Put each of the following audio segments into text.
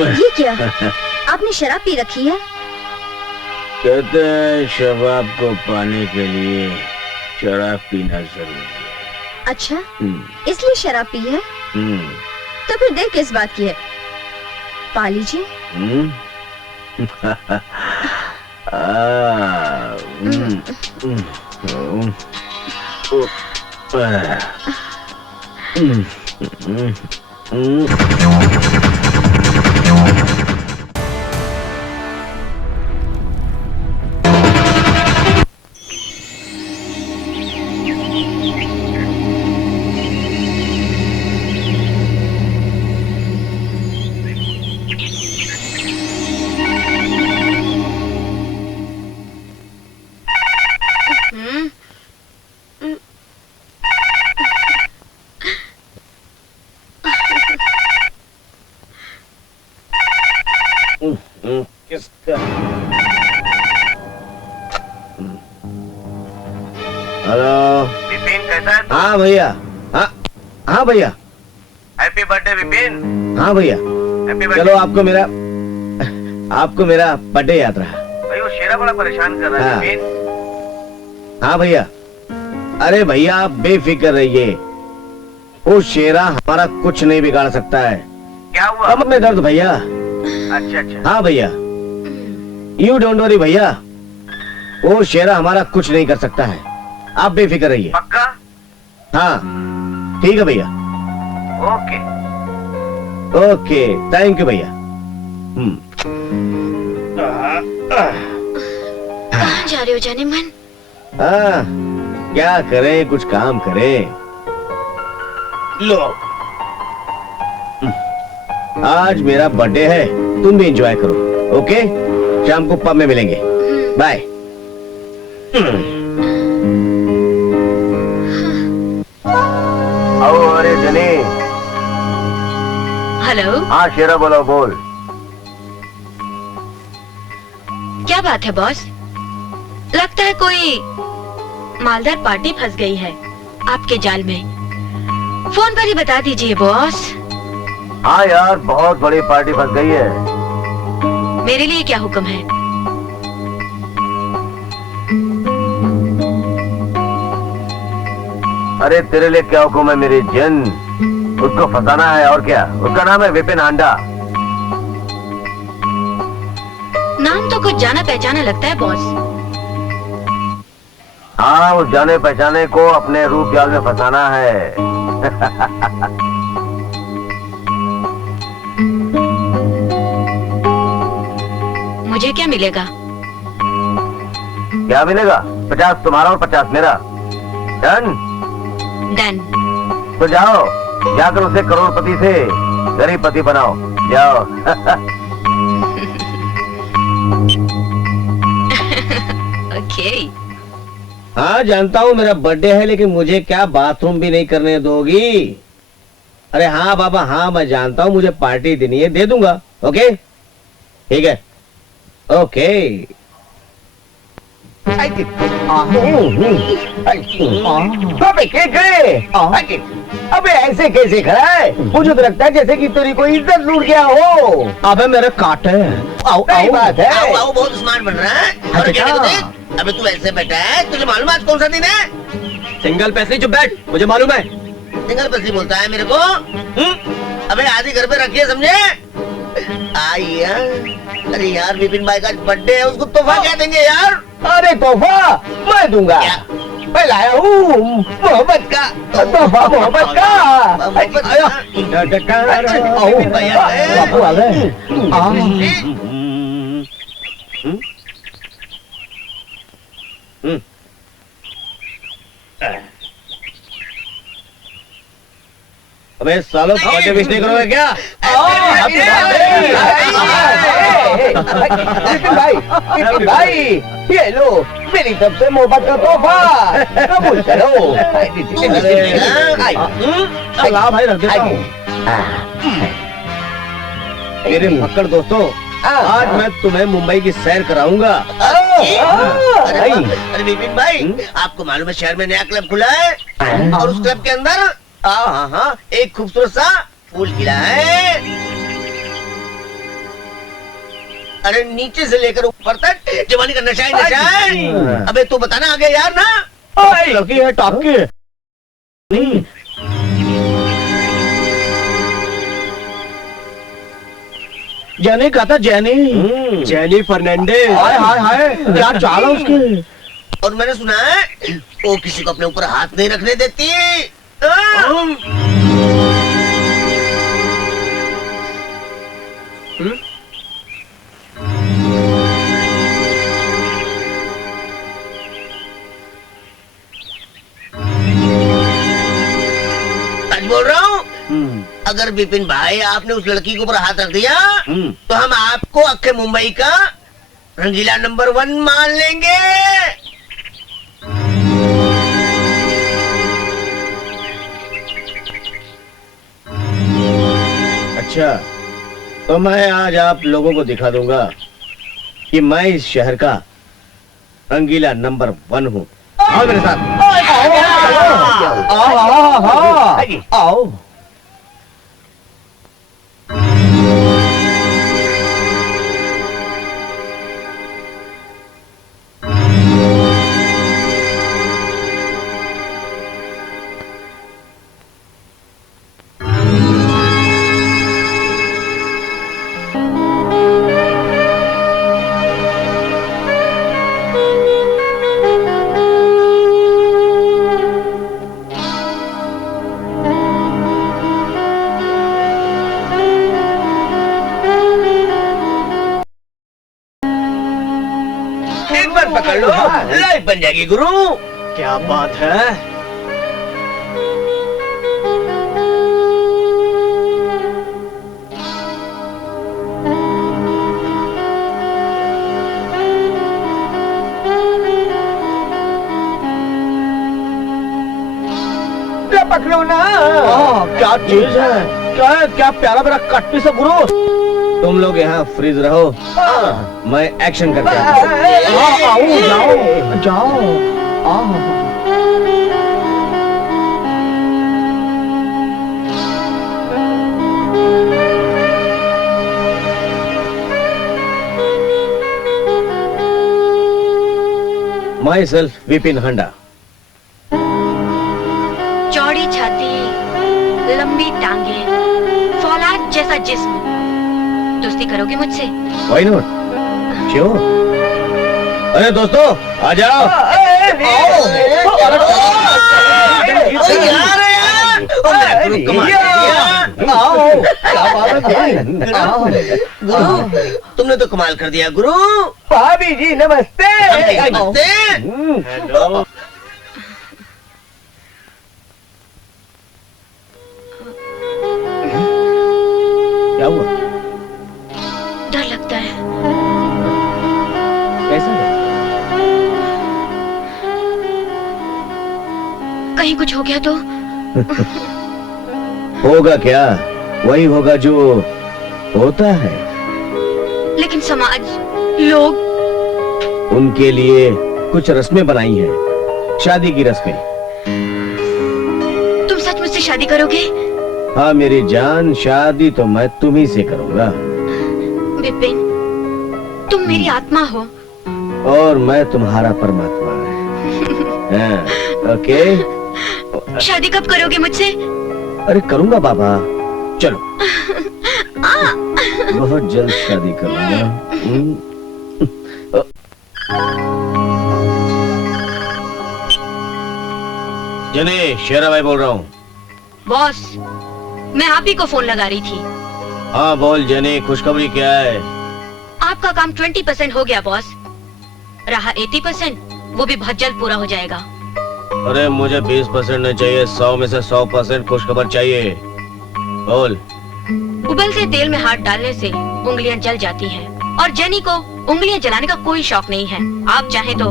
ये क्या? आपने शराब पी रखी है? कहते हैं शराब को पाने के लिए शराब पीना जरूरी है। अच्छा, इसलिए शराब पी है? तो फिर देर किस बात की है? पा लीजिए। किसका? हेलो विपिन, कैसा है? हाँ भैया। हाँ भैया। Happy birthday Vipin. हाँ भैया। Happy birthday. चलो आपको मेरा बर्थडे याद रहा। भाई वो शेरा बड़ा परेशान कर रहा है विपिन। हाँ भैया। अरे भैया आप बेफिक्र रहिए, वो शेरा हमारा कुछ नहीं बिगाड़ सकता है। क्या हुआ? कमर में दर्द भैया। अच्छा। हाँ भैया, यू डोंट वरी भैया, वो शेरा हमारा कुछ नहीं कर सकता है, आप बेफिक्र रहिए। पक्का? हाँ ठीक है भैया। ओके ओके, थैंक यू भैया। कहाँ जा रहे हो जाने मन? हाँ क्या करें, कुछ काम करें। लो आज मेरा बर्थडे है, तुम भी एंजॉय करो। ओके, शाम को पब में मिलेंगे। बाय। अरे जनी। हेलो। हाँ शेरा बोलो, बोल। क्या बात है बॉस? लगता है कोई मालदार पार्टी फंस गई है आपके जाल में। फोन पर ही बता दीजिए बॉस। हाँ यार, बहुत बड़ी पार्टी फंस गई है। मेरे लिए क्या हुक्म है? अरे तेरे लिए क्या हुक्म है मेरी जन, उसको फंसाना है और क्या। उसका नाम है विपिन हांडा। नाम तो कुछ जाना पहचाना लगता है बॉस। हाँ, उस जाने पहचाने को अपने रूप जाल में फंसाना है। मुझे क्या मिलेगा? क्या मिलेगा? 50 तुम्हारा और 50 मेरा। डन? डन। तो जाओ, जाकर उसे करोड़पति से गरीबपति बनाओ। जाओ। ओके। हाँ जानता हूँ मेरा बर्थडे है, लेकिन मुझे क्या बाथरूम भी नहीं करने दोगी? अरे हाँ बाबा हाँ, मैं जानता हूँ मुझे पार्टी देनी है, दे दूंगा। ओके ठीक है। ओके। अबे ऐसे कैसे खड़ा है? मुझे तो लगता है जैसे कि तेरी कोई इज्जत लूट गया हो। अबे मेरे काटे। सही बात है। आओ बहुत स्मार्ट बन रहा है। और क्या देख, अबे तू ऐसे बैठा है, तुझे मालूम है आज कौन सा दिन है? सिंगल पैसे चुप बैठ, मुझे मालूम है। सिंगल पैसे बोलता है मेरे को। अबे आधी घर पे रखिए, समझे? आई यार। अरे यार विपिन भाई का बर्थडे है, उसको तोहफा क्या देंगे यार? अरे तोहफा मैं दूंगा। मैं लाया हूँ मोहब्बत का तोहफा, मोहब्बत का। बापू आ गए। अबे सालों बर्थडे विश नहीं करोगे क्या? विपिन भाई ये लो मेरी तरफ से मोहब्बत का तोहफा, कबूल करो। चला भाई रख देता हूँ। मेरे मक्कड़ दोस्तों, आज मैं तुम्हें मुंबई की सैर कराऊंगा। अरे विपिन भाई, आपको मालूम है शहर में नया क्लब खुला है और उस क्लब के अंदर हाँ एक खूबसूरत सा फूल खिला है। अरे नीचे से लेकर ऊपर तक जवानी का नशा ही नशा है। अबे तू बताना आगे यार ना। लड़की है टॉप की नहीं। जेनी कहता जेनी जेनी फर्नांडिस। हाय हाय हाय क्या चाल है उसकी। और मैंने सुना है वो किसी को अपने ऊपर हाथ नहीं रखने देती। सच बोल रहा हूँ। अगर विपिन भाई आपने उस लड़की के ऊपर हाथ रख दिया तो हम आपको अक्खे मुंबई का रंगीला नंबर 1 मान लेंगे। अच्छा तो मैं आज आप लोगों को दिखा दूंगा कि मैं इस शहर का रंगीला नंबर 1 हूँ। आओ मेरे साथ। आओ। एक बार पकड़ लो, लाइफ बन जाएगी गुरु। क्या बात है। पकड़ो ना। क्या चीज है। क्या है क्या प्यारा मेरा कट्टी से गुरु। तुम लोग यहाँ फ्रीज रहो, मैं एक्शन करते हूँ। जाओ जाओ। माई सेल्फ विपिन हंडा। चौड़ी छाती, लंबी टांगे, फौलाद जैसा जिस्म। दोस्ती करोगे मुझसे? Why not? क्यों? अरे दोस्तों आ जाओ। गुरु तुमने तो कमाल कर दिया गुरु। भाभी जी नमस्ते। नमस्ते। हेलो। क्या हुआ? डर लगता है। कैसा है? कहीं कुछ हो गया तो? होगा क्या? वही होगा जो होता है। लेकिन समाज, लोग, उनके लिए कुछ रस्में बनाई हैं, शादी की रस्में। तुम सच मुझसे शादी करोगे? हाँ मेरी जान, शादी तो मैं तुम्ही से करूंगा। विपिन, तुम मेरी आत्मा हो और मैं तुम्हारा परमात्मा। हाँ, ओके। शादी कब करोगे मुझसे? अरे करूंगा बाबा, चलो। बहुत जल्द शादी करूंगा। जने शेरा भाई बोल रहा हूँ। बॉस, मैं आप ही को फोन लगा रही थी। हाँ बोल जने, खुशखबरी क्या है? आपका काम 20% हो गया बॉस। रहा 80%, वो भी बहुत जल्द पूरा हो जाएगा। अरे मुझे 20% नहीं चाहिए, 100 में से 100% खुशखबर चाहिए। बोल। उबलते तेल में हाथ डालने से उंगलियां जल जाती हैं और जेनी को उंगलियां जलाने का कोई शौक नहीं है। आप चाहे तो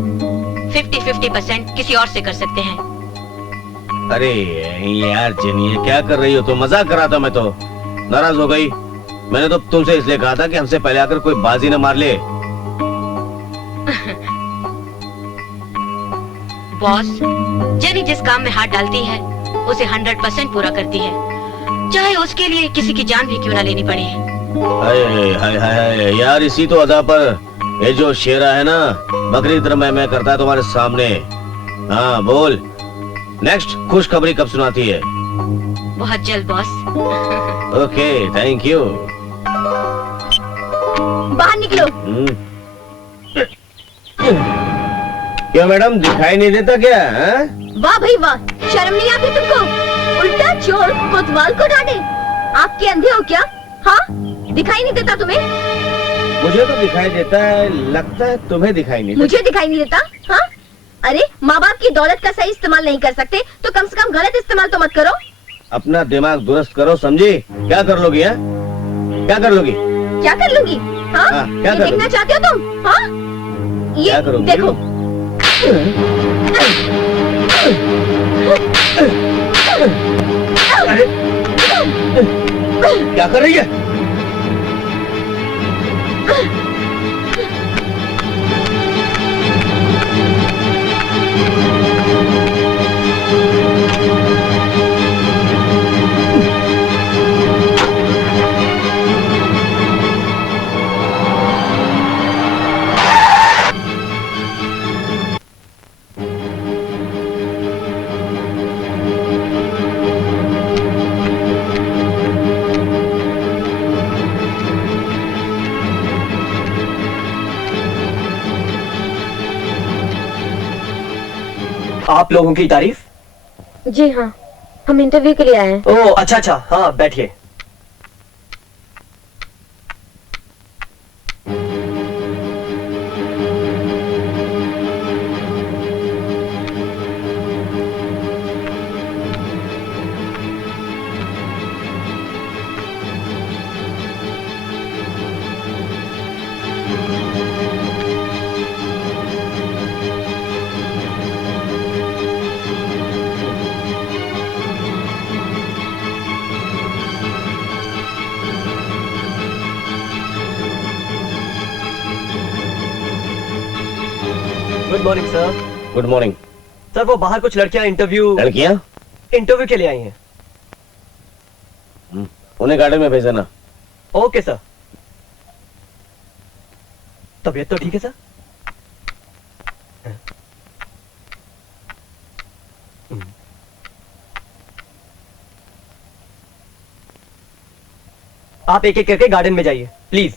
50-50% किसी और से कर सकते हैं। अरे यार जेनी, क्या कर रही हो? तो मजाक कर रहा था मैं तो। नाराज हो गई? मैंने तो तुमसे इसलिए कहा था कि हमसे पहले आकर कोई बाजी न मार ले। बॉस, जेनी जिस काम में हाथ डालती है उसे 100% पूरा करती है, चाहे उसके लिए किसी की जान भी क्यों ना लेनी पड़े। हाय हाय हाय यार, इसी तो अदा पर ये जो शेरा है ना, बकरी तरह मैं करता है तुम्हारे सामने। हाँ बोल, नेक्स्ट खुशखबरी कब सुनाती है? बहुत जल्द बॉस। Okay thank you. बाहर निकलो। क्या मैडम दिखाई नहीं देता क्या? वाह भाई वाह, शर्म नहीं आती तुमको? उल्टा चोर कोतवाल को डांटे। आप क्या अंधे हो क्या? हाँ, दिखाई नहीं देता तुम्हें? मुझे तो दिखाई देता है, लगता है तुम्हें दिखाई नहीं देता। मुझे दिखाई नहीं देता? हाँ? अरे माँ बाप की दौलत का सही इस्तेमाल नहीं कर सकते तो कम से कम गलत इस्तेमाल तो मत करो। अपना दिमाग दुरुस्त करो, समझी? क्या कर लोगी? हाँ क्या कर लोगी? क्या कर लूंगी? हाँ? हाँ, क्या ये कर देखना लूंगी? चाहते हो तुम? हाँ? ये क्या करोगी? देखो। अरे क्या कर रही है? आप लोगों की तारीफ? जी हाँ, हम इंटरव्यू के लिए आए हैं। ओह अच्छा अच्छा, हाँ बैठिए। Good morning sir. Good morning. Sir वो बाहर कुछ लड़कियां लड़कियां इंटरव्यू के लिए आई हैं। उन्हें गार्डन में भेजना। Okay sir. तबीयत तो ठीक है सर? आप एक एक करके गार्डन में जाइए प्लीज।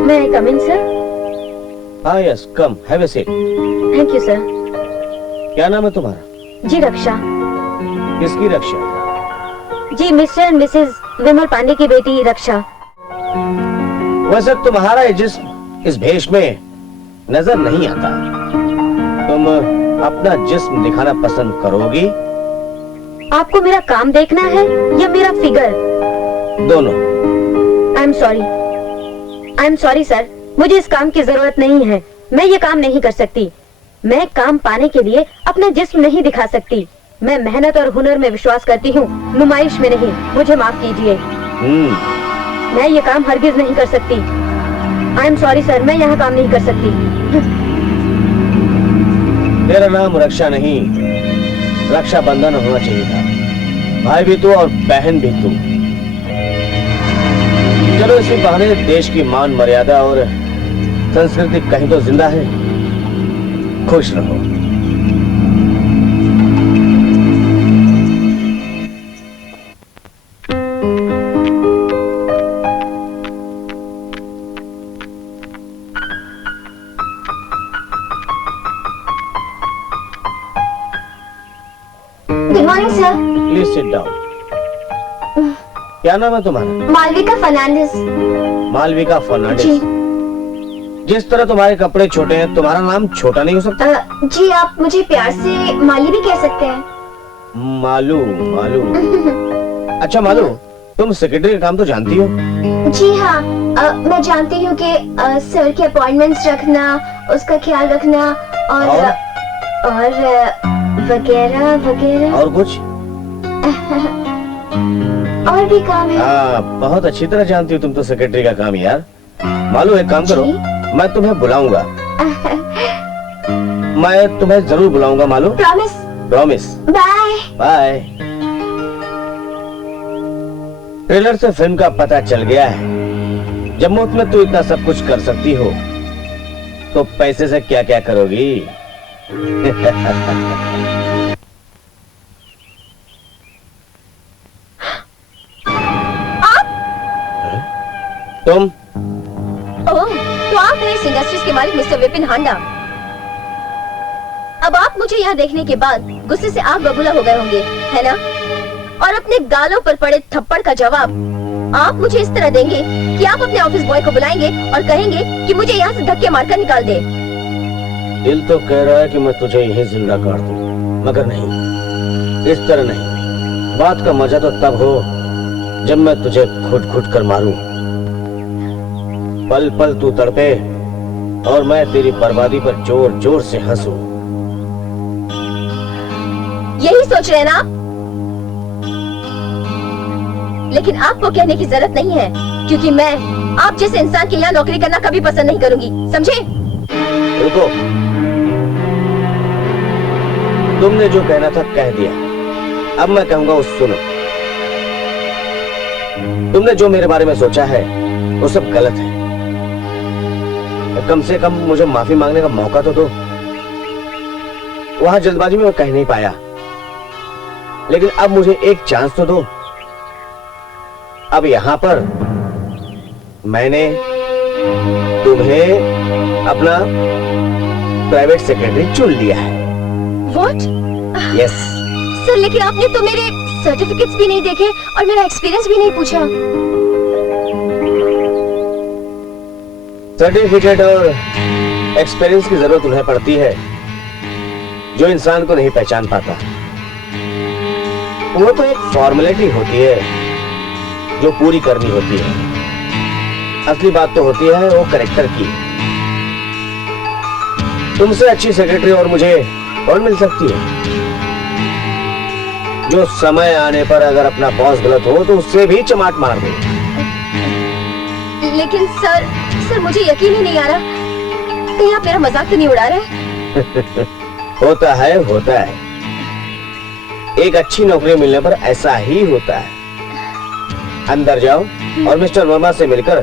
मैं कम इन सर? हाँ yes come, have a seat. Thank you sir. क्या नाम है तुम्हारा? जी रक्षा। किसकी रक्षा? जी मिस्टर एंड मिसेज विमल पांडे की बेटी रक्षा। वैसे तुम्हारा ये जिस्म इस भेष में नजर नहीं आता। तुम अपना जिस्म दिखाना पसंद करोगी? आपको मेरा काम देखना है या मेरा फिगर? दोनों। आई एम सॉरी सर, मुझे इस काम की जरूरत नहीं है। मैं ये काम नहीं कर सकती। मैं काम पाने के लिए अपना जिस्म नहीं दिखा सकती। मैं मेहनत और हुनर में विश्वास करती हूँ, नुमाइश में नहीं। मुझे माफ कीजिए। मैं ये काम हरगिज नहीं कर सकती। आई एम सॉरी सर, मैं यहाँ काम नहीं कर सकती। तेरा नाम रक्षा नहीं, रक्षा बंधन होना चाहिए था। भाई भी तू और बहन भी तू। चलो इसी बहाने देश की मान मर्यादा और संस्कृति कहीं तो जिंदा है। खुश रहो। Good morning sir. Please sit down. क्या नाम है तुम्हारा? मालविका फर्नांडिस। मालविका फर्नांडिस। जिस तरह तुम्हारे कपड़े छोटे हैं, तुम्हारा नाम छोटा नहीं हो सकता? जी आप मुझे प्यार से माली भी कह सकते हैं। मालू मालू। अच्छा मालू, तुम सेक्रेटरी का काम तो जानती हो? जी हाँ, मैं जानती हूँ कि सर के अपॉइंटमेंट्स रखना, उसका ख्याल रखना और वगैरह वगैरह। और कुछ? और भी काम है। हाँ, बहुत अच्छी तरह जानती हो तुम तो सेक्रेटरी का काम यार। मालूम, एक काम करो, जी? मैं तुम्हें बुलाऊंगा। मैं तुम्हें जरूर बुलाऊंगा मालूम। Promise. Promise. Bye. Bye. Trailer से फिल्म का पता चल गया है। जब मुफ्त में तू इतना सब कुछ कर सकती हो तो पैसे से क्या क्या करोगी? तुम? ओह, तो आप हैं इस इंडस्ट्रीज के मालिक मिस्टर विपिन हांडा। अब आप मुझे यहाँ देखने के बाद गुस्से से आग बबूला हो गए होंगे, है ना? और अपने गालों पर पड़े थप्पड़ का जवाब आप मुझे इस तरह देंगे कि आप अपने ऑफिस बॉय को बुलाएंगे और कहेंगे कि मुझे यहाँ से धक्के मारकर निकाल दे। दिल तो कह रहा है कि मैं तुझे यहीं जिंदा काट दूं, मगर नहीं, इस तरह नहीं। बात का मजा तो तब हो जब मैं तुझे घुट घुट कर मारूं, पल पल तू तड़पे और मैं तेरी बर्बादी पर जोर जोर से हंसूं। यही सोच रहे हैं ना आप? लेकिन आपको कहने की जरूरत नहीं है, क्योंकि मैं आप जैसे इंसान के यहाँ नौकरी करना कभी पसंद नहीं करूंगी, समझे? रुको, तुमने जो कहना था कह दिया, अब मैं कहूंगा वो सुनो। तुमने जो मेरे बारे में सोचा है वो सब गलत है। कम से कम मुझे माफी मांगने का मौका तो दो। वहां जल्दबाजी में मैं कह नहीं पाया, लेकिन अब मुझे एक चांस तो दो। अब यहां पर मैंने तुम्हें अपना प्राइवेट सेक्रेटरी चुन लिया है। What? यस। सर, लेकिन आपने तो मेरे सर्टिफिकेट्स भी नहीं देखे और मेरा एक्सपीरियंस भी नहीं पूछा। सर्टिफिकेट और एक्सपीरियंस की जरूरत उन्हें पड़ती है जो इंसान को नहीं पहचान पाता। वो तो एक फॉर्मेलिटी होती है जो पूरी करनी होती है। असली बात तो होती है वो कैरेक्टर की। तुमसे अच्छी सेक्रेटरी और मुझे और मिल सकती है, जो समय आने पर अगर अपना बॉस गलत हो तो उससे भी चमाट मार दे। लेकिन सर मुझे यकीन ही नहीं आ रहा, कहीं आप मेरा मजाक तो नहीं उड़ा रहे? होता है। एक अच्छी नौकरी मिलने पर ऐसा ही होता है। अंदर जाओ और मिस्टर वर्मा से मिलकर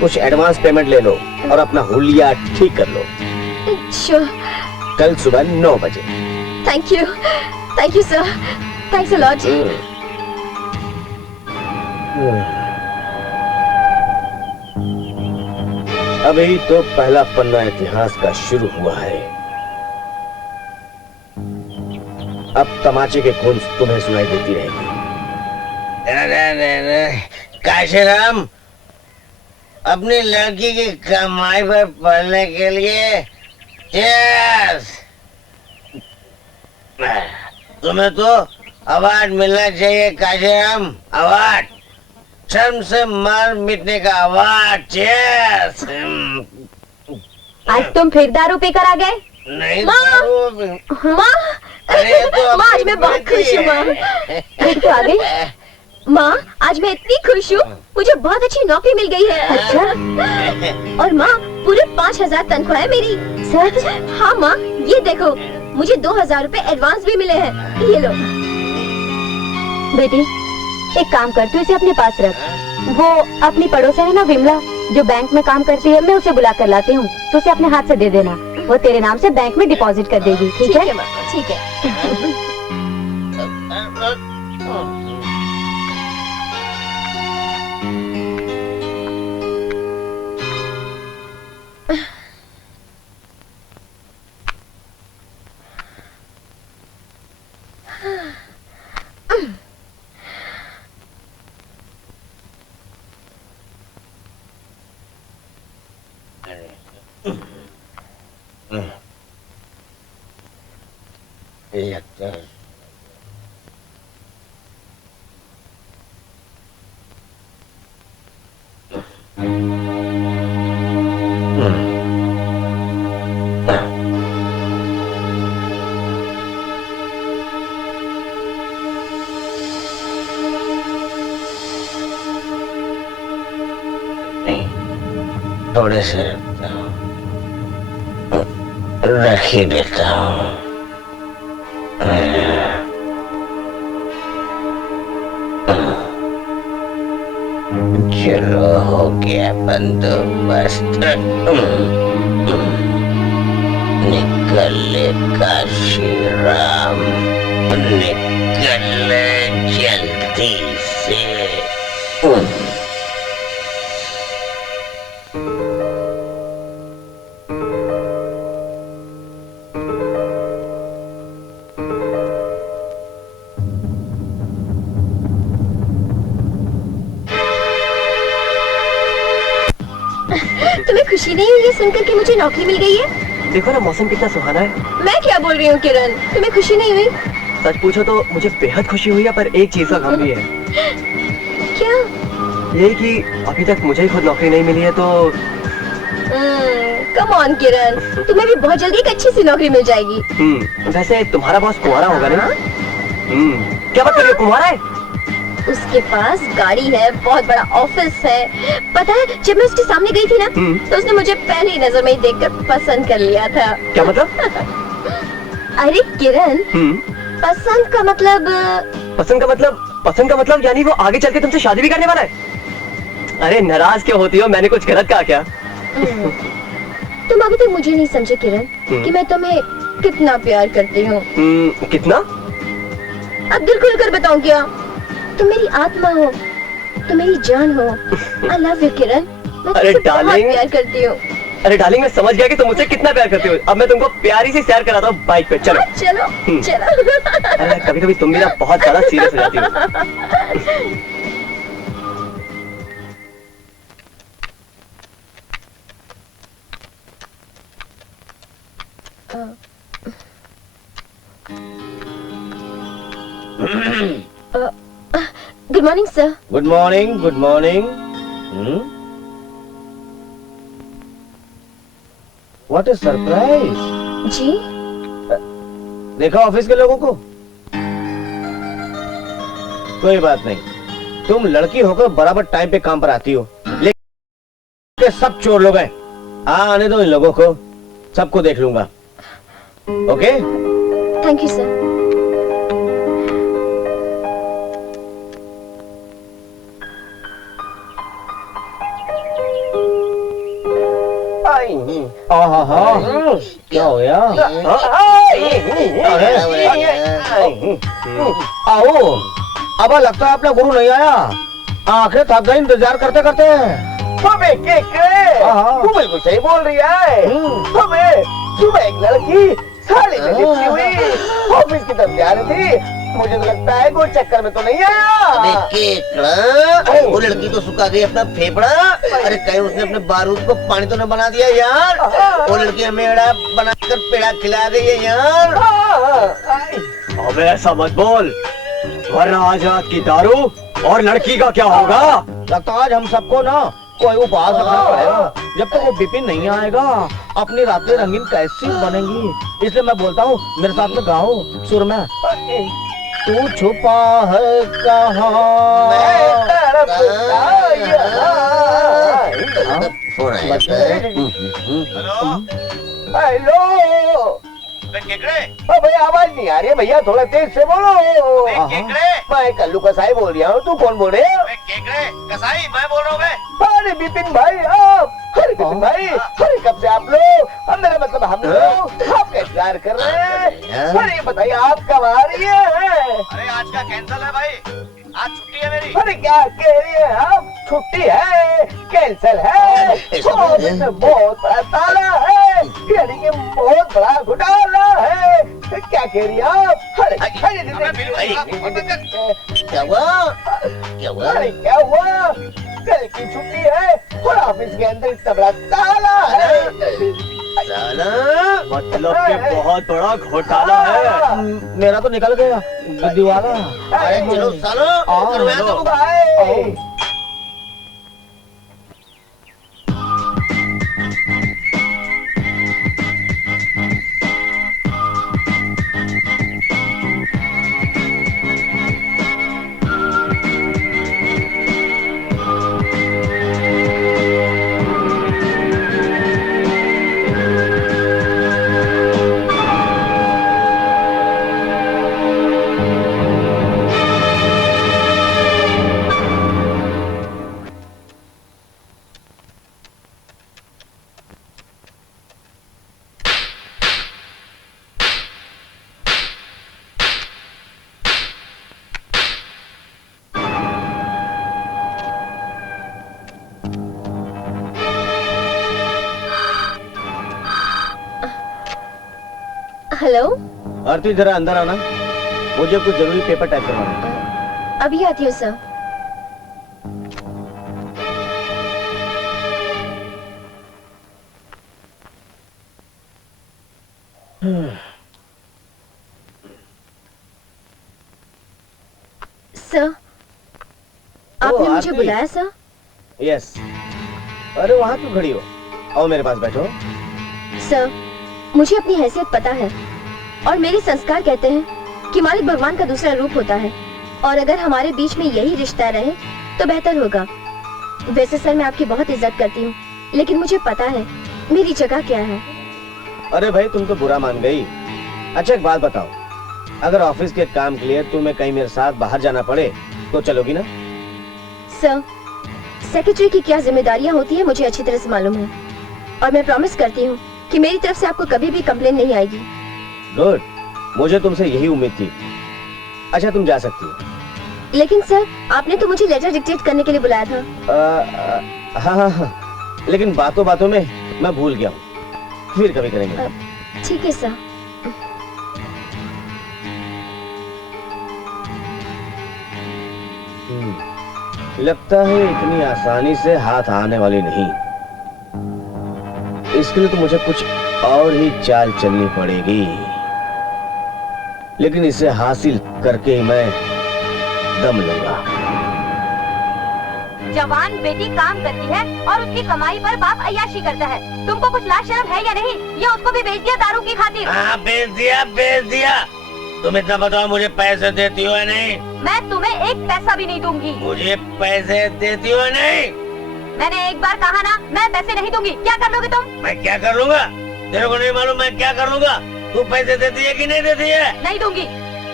कुछ एडवांस पेमेंट ले लो और अपना हुलिया ठीक कर लो। Sure. कल सुबह 9 बजे। Thank you sir. Thanks a lot. अभी तो पहला पन्ना इतिहास का शुरू हुआ है। अब तमाचे के खून तुम्हें सुनाई देती रहेगी। काशीराम, अपनी लड़की की कमाई पर पढ़ने के लिए यस, तुम्हें तो अवार्ड मिलना चाहिए काशीराम। अवार्ड, शर्म से मार मिटने का अवार्ड। यस। आज तुम फिर दारू पीकर आ गए? नहीं माँ! माँ! अरे तो माँ, आज मैं बहुत खुश हूँ माँ। फिर तो आ गई? माँ, आज मैं इतनी खुश हूँ, मुझे बहुत अच्छी नौकरी मिल गई है। अच्छा? और माँ, पूरे 5,000 तनख्वाह है मेरी। सच? हाँ माँ, ये देखो, मुझे 2,000 रुपए एडवांस भी मिले हैं। ये लो। बेटी, एक काम कर, तू इसे अपने पास रख। वो अपनी पड़ोसन है ना विमला, जो बैंक में काम करती है, मैं उसे बुला कर लाती हूँ। तो उसे अपने हाथ से दे देना, वो तेरे नाम से बैंक में डिपॉजिट कर देगी। ठीक है? ठीक है। नहीं, थोड़े से रखता हूँ, रख ही देता हूँ। चलो हो गया बंदोबस्त। निकले काशी राम, निकले जल्दी से। तुम्हें खुशी नहीं हुई ये सुनकर कि मुझे नौकरी मिल गई है? देखो ना मौसम कितना सुहाना है। मैं क्या बोल रही हूँ किरण, तुम्हें खुशी नहीं हुई? सच पूछो तो मुझे बेहद खुशी हुई है, पर एक चीज का गम भी है। क्या? यही कि अभी तक मुझे ही खुद नौकरी नहीं मिली है, तो कम ऑन किरण, तुम्हें भी बहुत जल्दी एक अच्छी सी नौकरी मिल जाएगी। वैसे तुम्हारा बॉस कुंवारा होगा ना? क्या बात कर रही हो, कुंवारा है? उसके पास गाड़ी है, बहुत बड़ा ऑफिस है। पता है जब मैं उसके सामने गई थी ना, तो उसने मुझे पहली नजर में ही देखकर पसंद कर लिया था। क्या मतलब? अरे किरण, पसंद का मतलब पसंद का मतलब यानी वो आगे चल के तुमसे शादी भी करने वाला है? अरे नाराज क्यों होती हो, मैंने कुछ गलत कहा क्या? तुम अभी तक मुझे नहीं समझे किरण कि मैं तुम्हें कितना प्यार करती हूँ। कितना? अब दिल खुलकर बताऊं क्या? तुम मेरी आत्मा हो, तुम मेरी जान हो। I love you किरण, मैं अरे तुमसे बहुत डार्लिंग। प्यार करती हूँ। अरे डार्लिंग, मैं समझ गया कि तुम मुझसे कितना प्यार करते हो। अब मैं तुमको प्यारी सी सैर कराता हूँ बाइक पे, चलो। चलो चलो। अरे कभी कभी तुम भी ना बहुत ज्यादा सीरियस हो जाती हो। Good morning sir. Good morning, good morning. What is surprise? जी? देखा ऑफिस के लोगों को? कोई बात नहीं, तुम लड़की होकर बराबर टाइम पे काम पर आती हो, लेकिन सब चोर लोग हैं। आने दो इन लोगों को, सबको देख लूंगा। ओके? Thank you sir. क्या हो गया? आओ। अब लगता है अपना गुरु नहीं आया, आंखें थक गई इंतजार करते करते। तू बिल्कुल सही बोल रही है। सुबह एक लड़की साड़ी में लिपटी हुई ऑफिस की तरफ जा रही थी। मुझे तो लगता है कोई चक्कर में तो नहीं आया। केकड़ा, वो लड़की तो सुखा गई अपना फेफड़ा। अरे कहीं उसने अपने बारूद को पानी तो न बना दिया यार। वो लड़की हमें एड़ा बनाकर पेड़ा खिला गई है यार। अबे ऐसा मत बोल, वरना आज रात की दारू और लड़की का क्या होगा? लगता है आज हम सबको ना कोई उपास रखना पड़ेगा। जब तक वो बिपिन नहीं आएगा अपनी रातें रंगीन कैसी बनेंगी। इसलिए मैं बोलता हूँ मेरे साथ में गाओ सुर में। तू छुपा है कहाँ? फोन आया। हेलो भैया, आवाज नहीं आ रही है भैया, थोड़ा तेज से बोलो। मैं कल्लू कसाई बोल रहा हूँ। तू कौन बोल रहे हो? कसाई मैं बोल रहा हूँ। अरे बिपिन भाई आप, अरे बिपिन भाई, अरे कब से आप लोग, मेरा मतलब हम लोग आपका इंतजार कर रहे हैं। अरे बताइए आप कब आ रही है? अरे आज का कैंसल है भाई, आज छुट्टी है मेरी। अरे क्या कह रही है आप? छुट्टी है, कैंसल है, बहुत बड़ा ताला है, यानी कि बहुत बड़ा घोटाला है। क्या कह रही है आप? अरे क्या हुआ? क्या हुआ? अरे क्या हुआ? कल की छुट्टी है और ऑफिस के अंदर इतना बड़ा ताला है। मतलब कि बहुत बड़ा घोटाला है। मेरा तो निकल गया दीवाला। अरे चलो सालो, करवाया तो बाय। हेलो, आरती जरा अंदर आना, मुझे कुछ जरूरी पेपर टाइप करवाना है। अभी आती हूँ सर। सर, आपने मुझे आरती। बुलाया सर? यस। अरे वहाँ क्यों खड़ी हो? आओ मेरे पास बैठो। सर, मुझे अपनी हैसियत पता है और मेरे संस्कार कहते हैं कि मालिक भगवान का दूसरा रूप होता है और अगर हमारे बीच में यही रिश्ता रहे तो बेहतर होगा। वैसे सर, मैं आपकी बहुत इज्जत करती हूँ, लेकिन मुझे पता है मेरी जगह क्या है। अरे भाई, तुम तो बुरा मान गई। अच्छा एक बात बताओ, अगर ऑफिस के काम के लिए तुम्हें कहीं मेरे साथ बाहर जाना पड़े तो चलोगी ना? सर, सेक्रेटरी की क्या जिम्मेदारियां होती है मुझे अच्छी तरह से मालूम है और मैं प्रॉमिस करती हूँ कि मेरी तरफ से आपको कभी भी कंप्लेन नहीं आएगी। गुड, मुझे तुमसे यही उम्मीद थी। अच्छा तुम जा सकती हो। लेकिन सर, आपने तो मुझे लेटर डिक्टेट करने के लिए बुलाया था। हाँ हाँ हाँ, लेकिन बातों बातों में मैं भूल गया हूँ, फिर कभी करेंगे। ठीक है सर। लगता है इतनी आसानी से हाथ आने वाली नहीं। इसके लिए तो मुझे कुछ और ही चाल चलनी पड़ेगी, लेकिन इसे हासिल करके ही मैं दम लूंगा। जवान बेटी काम करती है और उसकी कमाई पर बाप अय्याशी करता है। तुमको कुछ लाज शर्म है या नहीं? ये उसको भी बेच दिया दारू की खातिर। हाँ बेच दिया, बेच दिया। तुम इतना बताओ, मुझे पैसे देती हो या नहीं? मैं तुम्हें एक पैसा भी नहीं दूंगी। मुझे पैसे देती हो या नहीं? मैंने एक बार कहा ना, मैं पैसे नहीं दूंगी। क्या कर लोगे तुम? मैं क्या कर लूंगा? तेरे को नहीं मालूम मैं क्या कर लूंगा? तू पैसे देती है कि नहीं देती है? नहीं दूंगी।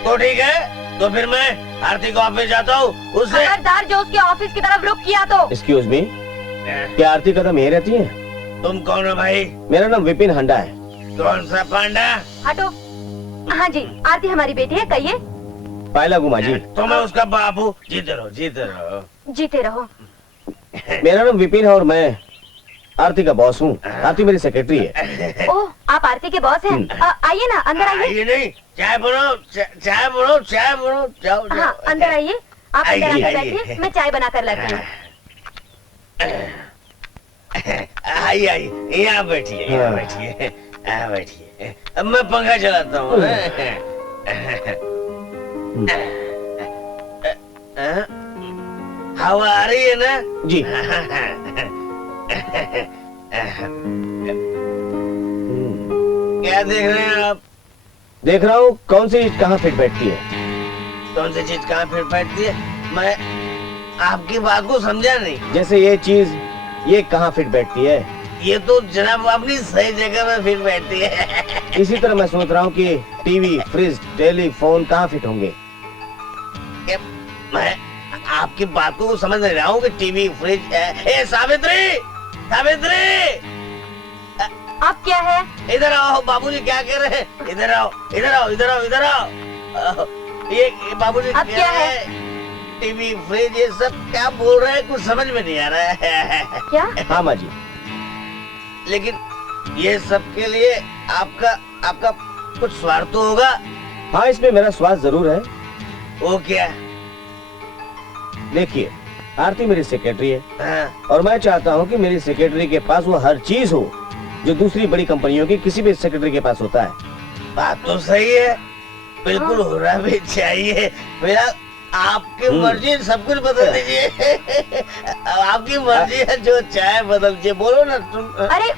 तो ठीक है, तो फिर मैं आरती को ऑफिस जाता हूँ, उससे खबरदार जो उसके ऑफिस की तरफ रुख किया तो। एक्सक्यूज मी, क्या आरती कदम यही रहती है? तुम कौन हो भाई? मेरा नाम विपिन हंडा है। कौन सा पांडा? हटो। हाँ जी, आरती हमारी बेटी है, कहिए। पायला गुमा जी। तो मैं उसका बाप हूँ। जीते रहो, जीते रहो। जीते रहो। मेरा नाम विपिन है और मैं आरती का बॉस हूँ। आरती मेरी सेक्रेटरी है। ओह, आप आरती के बॉस हैं? आइए ना, अंदर आइए। ये नहीं, चाय बनाओ, चाय बनाओ, चाय बनाओ, जाओ जाओ। हाँ, अंदर आइए। आप अंदर आइए, आकर आइए। बैठिए, मैं चाय बना कर लाती हूँ। आइए आइए, यहाँ बैठिए, यहाँ बैठिए, यहाँ बैठिए। अब मैं पंखा चलाता हूँ। हवा आ रही है ना? जी। क्या देख रहे हैं आप? देख रहा हूँ कौन सी चीज कहाँ फिट बैठती है। कौन सी चीज कहाँ फिट बैठती है? मैं आपकी बात को समझा नहीं। जैसे ये चीज ये कहाँ फिट बैठती है? ये तो जनाब अपनी सही जगह में फिट बैठती है। इसी तरह मैं सोच रहा हूँ कि टीवी, फ्रिज, टेलीफोन कहाँ फिट होंगे। मैं आपकी बात को समझ नहीं रहा हूँ कि टीवी, फ्रिज। ए सावित्री, सावित्री, आप क्या है? इधर आओ। बाबूजी क्या कह रहे हैं? इधर आओ, इधर आओ, इधर आओ, इधर आओ। ये बाबूजी अब क्या है? टीवी, फ्रिज, ये सब क्या बोल रहे हैं? कुछ समझ में नहीं आ रहा है। क्या? हाँ माँ जी। लेकिन ये सब के लिए आपका आपका कुछ स्वार्थ तो होगा? हाँ, इसमें मेरा स्वाद जरूर है। वो क्या? देखिए, आरती मेरी सेक्रेटरी है हाँ। और मैं चाहता हूँ कि मेरी सेक्रेटरी के पास वो हर चीज हो जो दूसरी बड़ी कंपनियों की किसी भी सेक्रेटरी के पास होता है। बात तो सही है, बिल्कुल होना भी चाहिए। फिलहाल आपकी मर्जी, सब कुछ बदल दीजिए। आपकी मर्जी है, जो चाय बदल दीजिए। बोलो ना तुम। अरे,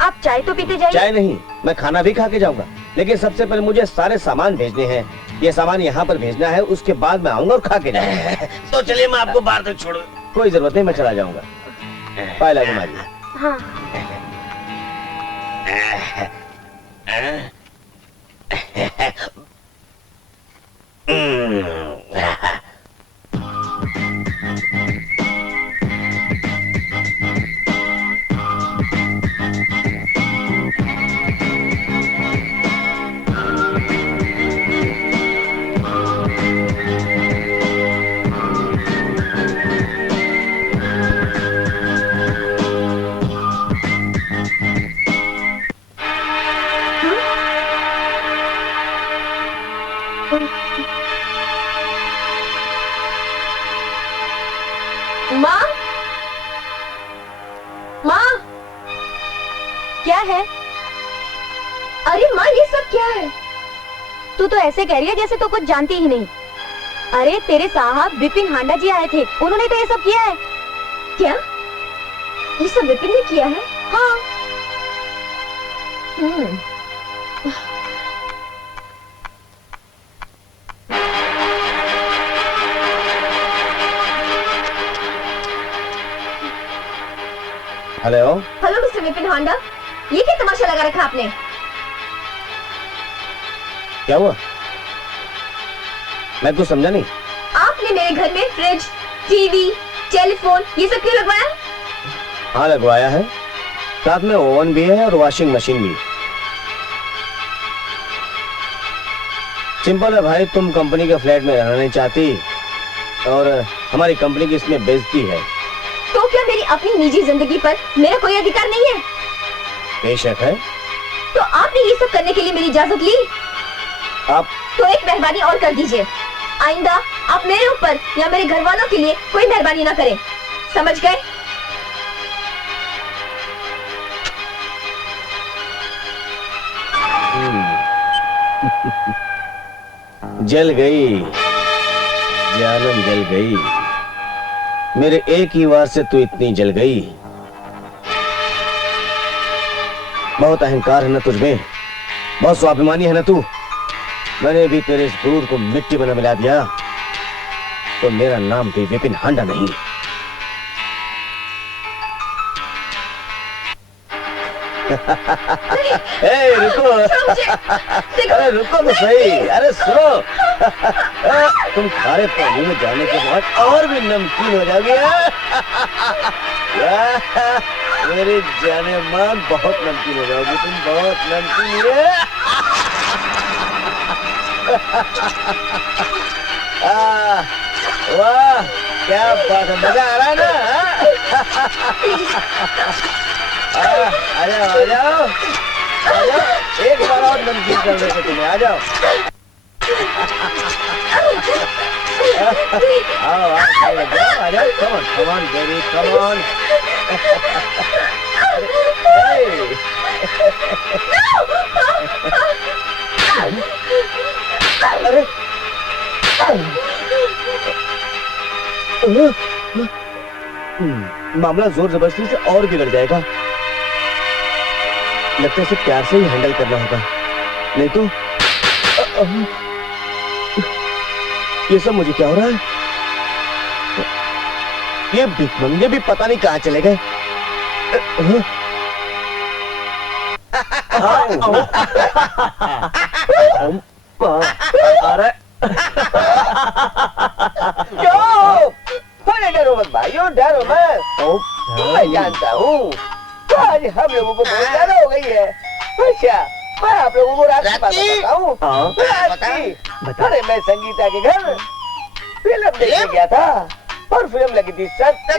आप चाय तो पीते जाइए। चाय नहीं, मैं खाना भी खा के जाऊंगा, लेकिन सबसे पहले मुझे सारे सामान भेजने हैं। ये सामान यहाँ पर भेजना है, उसके बाद मैं आऊंगा और खा के जाऊंगा। तो चलिए मैं आपको बाहर तक छोड़। कोई जरूरत नहीं, मैं चला जाऊंगा। पायला गुमा जी। हाँ। माँ, माँ, क्या है? अरे माँ, ये सब क्या है? तू तो ऐसे कह रही है जैसे तो कुछ जानती ही नहीं। अरे तेरे साहब विपिन हांडा जी आए थे, उन्होंने तो ये सब किया है। क्या? ये सब विपिन ने किया है? हाँ। हेलो। हेलो मिस्टर विपिन हांडा, ये क्या तमाशा लगा रखा आपने? क्या हुआ? मैं कुछ समझा नहीं। आपने मेरे घर में फ्रिज, टीवी, टेलीफोन ये सब क्यों लगवाया? हाँ लगवाया है, साथ में ओवन भी है और वॉशिंग मशीन भी। सिंपल है भाई, तुम कंपनी के फ्लैट में रहना नहीं चाहती और हमारी कंपनी की इसमें बेइज्जती है। तो क्या मेरी अपनी निजी जिंदगी पर मेरा कोई अधिकार नहीं है? बेशक है। तो आपने ये सब करने के लिए मेरी इजाजत ली? आप तो एक मेहरबानी और कर दीजिए, आइंदा आप मेरे ऊपर या मेरे घर वालों के लिए कोई मेहरबानी ना करें, समझ गए? जल गई जानम, जल गई। मेरे एक ही वार से तू इतनी जल गई। बहुत अहंकार है ना तुझमें, बहुत स्वाभिमानी है ना तू। मैंने भी तेरे इस गुरूर को मिट्टी में मिला दिया तो मेरा नाम भी विपिन हांडा नहीं। ए, रुको। अरे रुको तो सही। अरे सुनो, तुम खारे पानी में जाने के बाद और भी नमकीन हो जाओगी। मेरी जाने मान बहुत नमकीन हो जाओगी तुम, बहुत नमकीन है। वाह क्या बात है, मजा आ रहा है ना? आ जाओ आ जाओ आ जाओ, एक बार और नमकीन कर देते तुम्हें, आ जाओ। आओ आ जाओ, come on come on baby, come on. अरे मामला जोर जबरदस्ती से और बिगड़ जाएगा। लगता है इसे प्यार से ही हैंडल करना होगा, नहीं तो ये सब मुझे क्या हो रहा है? ये भिखमंगे भी पता नहीं कहाँ चले गए। अरे क्यों? अरे डरो मत भाइयों, डरो मत। मैं जानता हूँ आज हम लोगों को बहुत ज्यादा हो गई है। अच्छा, मैं आप लोगों को रात की बात बताता हूँ। रात की, अरे मैं संगीता के घर फिल्म देखने गया था और फिल्म लगी थी सत्या।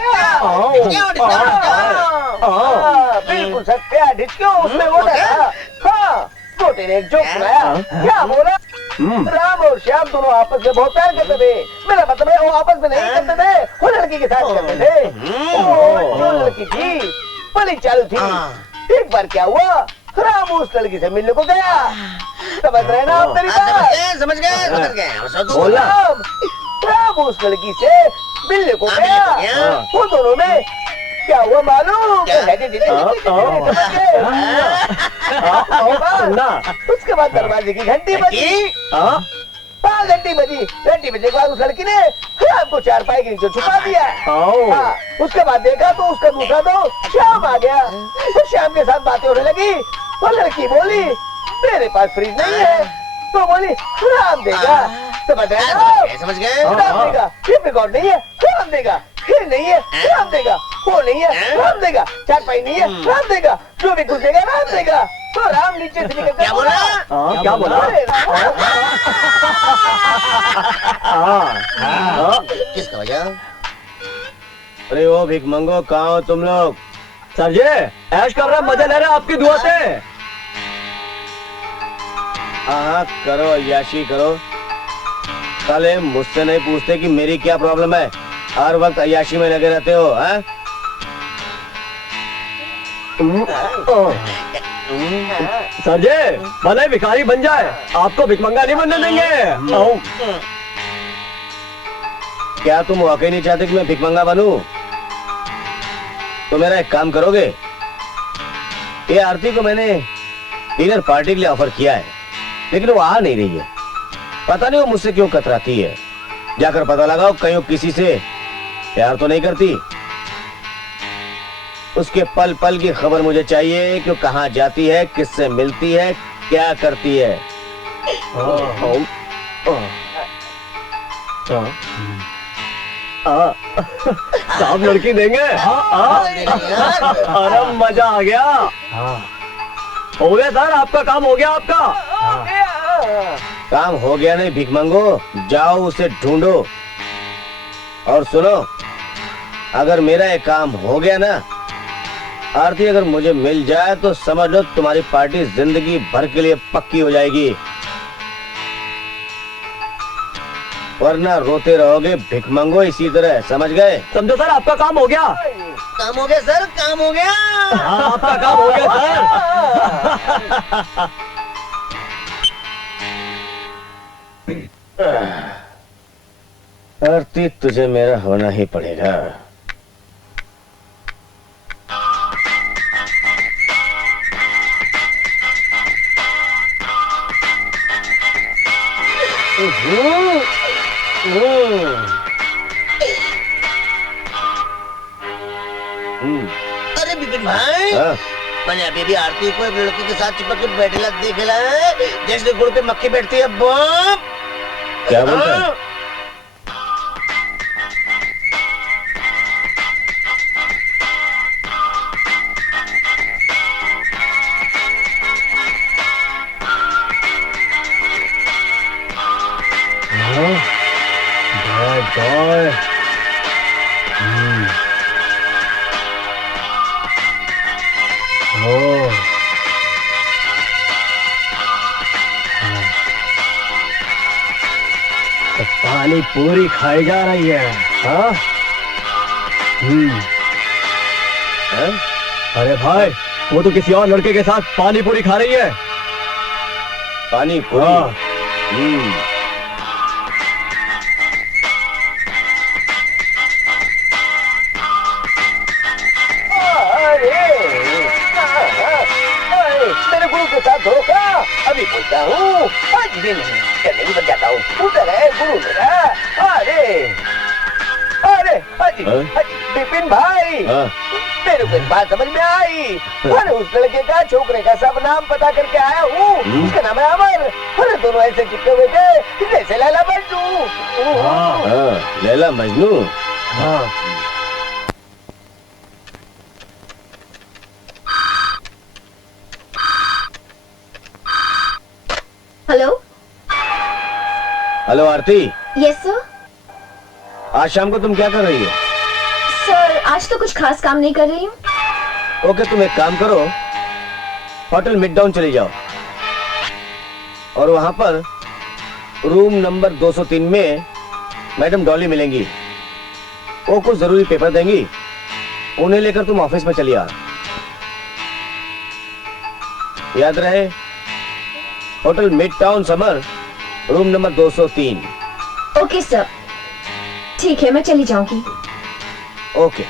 बिल्कुल सत्या ढिचक्यों, उसमें मोटा था। हाँ, मोटे ने एक जोक सुनाया। क्या बोला? राम और श्याम दोनों आपस में बहुत प्यार करते थे। मेरा मतलब है वो आपस में नहीं करते थे, वो लड़की के साथ करते थे। जो लड़की थी बड़ी चालू थी। एक बार क्या हुआ, राम उस लड़की से मिलने को गया। समझ रहे ना आप मेरी बात? समझ गए। बोला राम उस लड़की से मिलने को गया। वो दोनों में क्या हुआ मालूम? उसके बाद दरवाजे की घंटी बजी। हाँ, घंटी बजी। घंटी बजने के बाद उस लड़की ने राम को चारपाई के नीचे छुपा दिया। हाँ, उसके बाद देखा तो उसका दूसरा दोस्त श्याम आ गया। तो श्याम के साथ बातें होने लगी। वो लड़की बोली मेरे पास फ्रिज नहीं है, तो बोली राम देगा। समझ रहे हो? समझ गए। राम देगा। फिर रिकॉर्ड नहीं है, राम देगा। फिर नहीं है, राम देगा। वो नहीं है, राम देगा। चारपाई नहीं है, राम देगा। जो भी कुछ देगा राम देगा। तो राम नीचे से निकल क्या बोला? क्या बोला? अरे राम। किसका वजह? अरे ओ भिखमंगो, कहाँ हो तुम लोग? सर जी ऐश कर रहे, मजा ले रहे आपकी दुआ से। हाँ करो, अय्याशी करो। साले मुझसे नहीं पूछते कि मेरी क्या प्रॉब्लम है। हर वक्त अय्याशी में लगे रहते हो, हाँ? सरजे, भले भिखारी बन जाए, आपको भिखमंगा नहीं बनने देंगे। आओ। क्या तुम वाकई नहीं चाहते कि मैं भिखमंगा बनूं? तो मेरा एक काम करोगे? ये आरती को मैंने डिनर पार्टी के लिए ऑफर किया है, लेकिन वो आ नहीं रही है। पता नहीं वो मुझसे क्यों कतराती है। जाकर पता लगाओ कहीं वो किसी से प्यार तो नहीं करती। उसके पल पल की खबर मुझे चाहिए कि वो कहाँ जाती है, किससे मिलती है, क्या करती है। साहब लड़की देंगे? अरे मजा आ गया। हो गया सर, आपका काम हो गया। आपका काम हो गया नहीं भीख मंगो, जाओ उसे ढूंढो। और सुनो, अगर मेरा ये काम हो गया ना, आरती अगर मुझे मिल जाए तो समझ लो तुम्हारी पार्टी जिंदगी भर के लिए पक्की हो जाएगी, वरना रोते रहोगे भिख मंगो इसी तरह। समझ गए? समझो सर, आपका काम हो गया। काम हो गया सर, काम हो गया। हाँ, आपका काम हो गया सर। आरती, तुझे मेरा होना ही पड़ेगा। अरे बिपिन भाई, मैंने अभी भी आरती को एक लड़के के साथ चिपक के बैठेला देखेला है, जैसे गुड़ पे मक्खी बैठती है। बाप, क्या बोलता है? पानी पूरी खाई जा रही है। हाँ? अरे भाई, वो तो किसी और लड़के के साथ पानी पूरी खा रही है। पानी पूरी? मेरे गुरु के साथ धोखा। अभी बोलता हूँ, आज दिन चलने भी बन जाता हूँ। उधर है गुरु मेरा। अरे अरे हाजी बिपिन भाई, मेरे को एक बात समझ में आई। अरे उस लड़के का, छोकरे का सब नाम पता करके आया हूँ। उसका नाम है अमर। अरे दोनों ऐसे चिपके हुए थे जैसे लैला मजनू। लैला मजनू? हाँ। Hello. Hello Aarti. Yes sir. आज शाम को तुम क्या कर रही हो? सर, आज तो कुछ खास काम नहीं कर रही हूँ। ओके, तुम एक काम करो, होटल मिडटाउन चली जाओ और वहां पर रूम नंबर 203 में मैडम डॉली मिलेंगी। वो कुछ जरूरी पेपर देंगी, उन्हें लेकर तुम ऑफिस में चली आ। याद रहे, hotel midtown summer, room number 203। Okay sir, ठीक है, मैं चली जाऊंगी। ओके।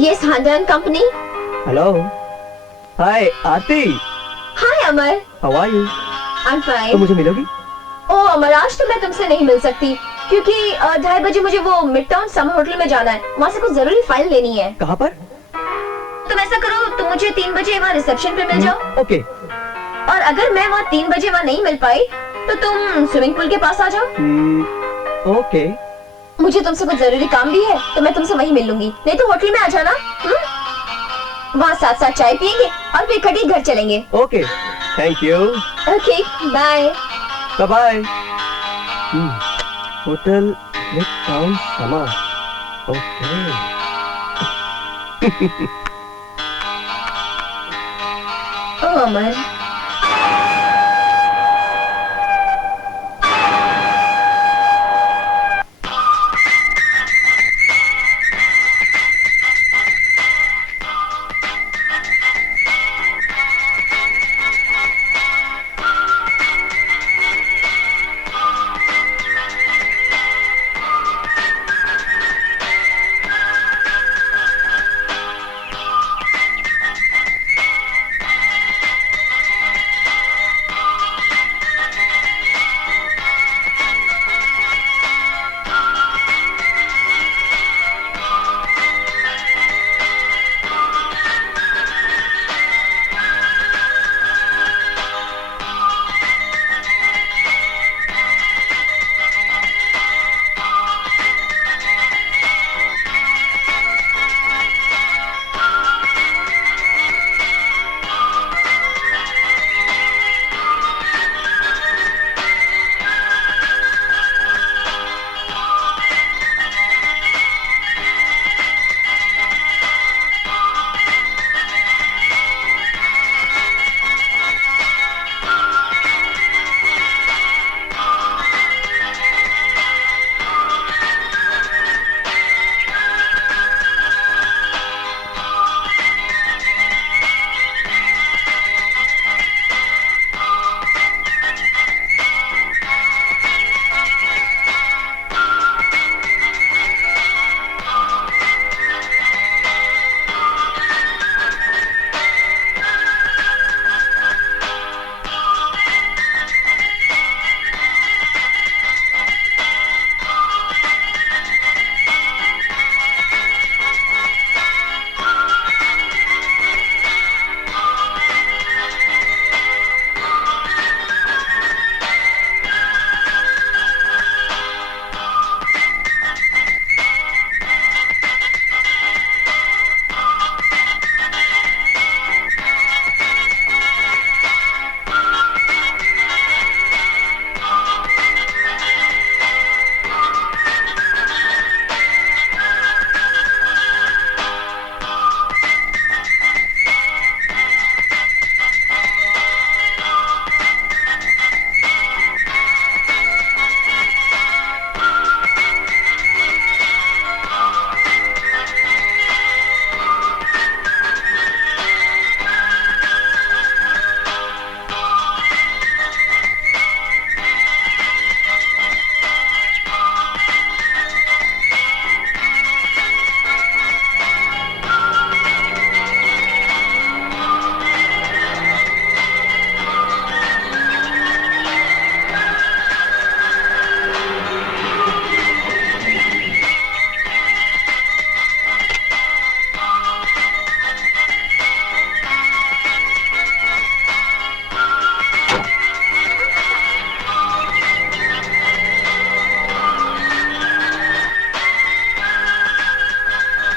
यस, हांडन company. Hello. Hi Aarti. Hi Amar. How are you? I am तो फाइन। मुझे मिलोगी? ओ अमर, आज तो मैं तुमसे नहीं मिल सकती क्योंकि 2:30 बजे मुझे वो मिडटाउन समर होटल में जाना है। वहाँ से कुछ जरूरी फाइल लेनी है। कहाँ पर? तुम ऐसा करो, तुम मुझे 3 बजे वहाँ रिसेप्शन पे मिल जाओ। ओके। और अगर मैं वहाँ 3 बजे वहाँ नहीं मिल पाई तो तुम स्विमिंग पूल के पास आ जाओ। ओके। मुझे तुमसे कुछ जरूरी काम भी है तो मैं तुमसे वहीं मिल लूंगी, नहीं तो होटल में आ जाना। वहाँ साथ साथ चाय पियेंगे और फिर इकट्ठे घर चलेंगे। Okay, thank you. Okay, bye. Bye. Hotel mid town समा। Okay. Oh Amar,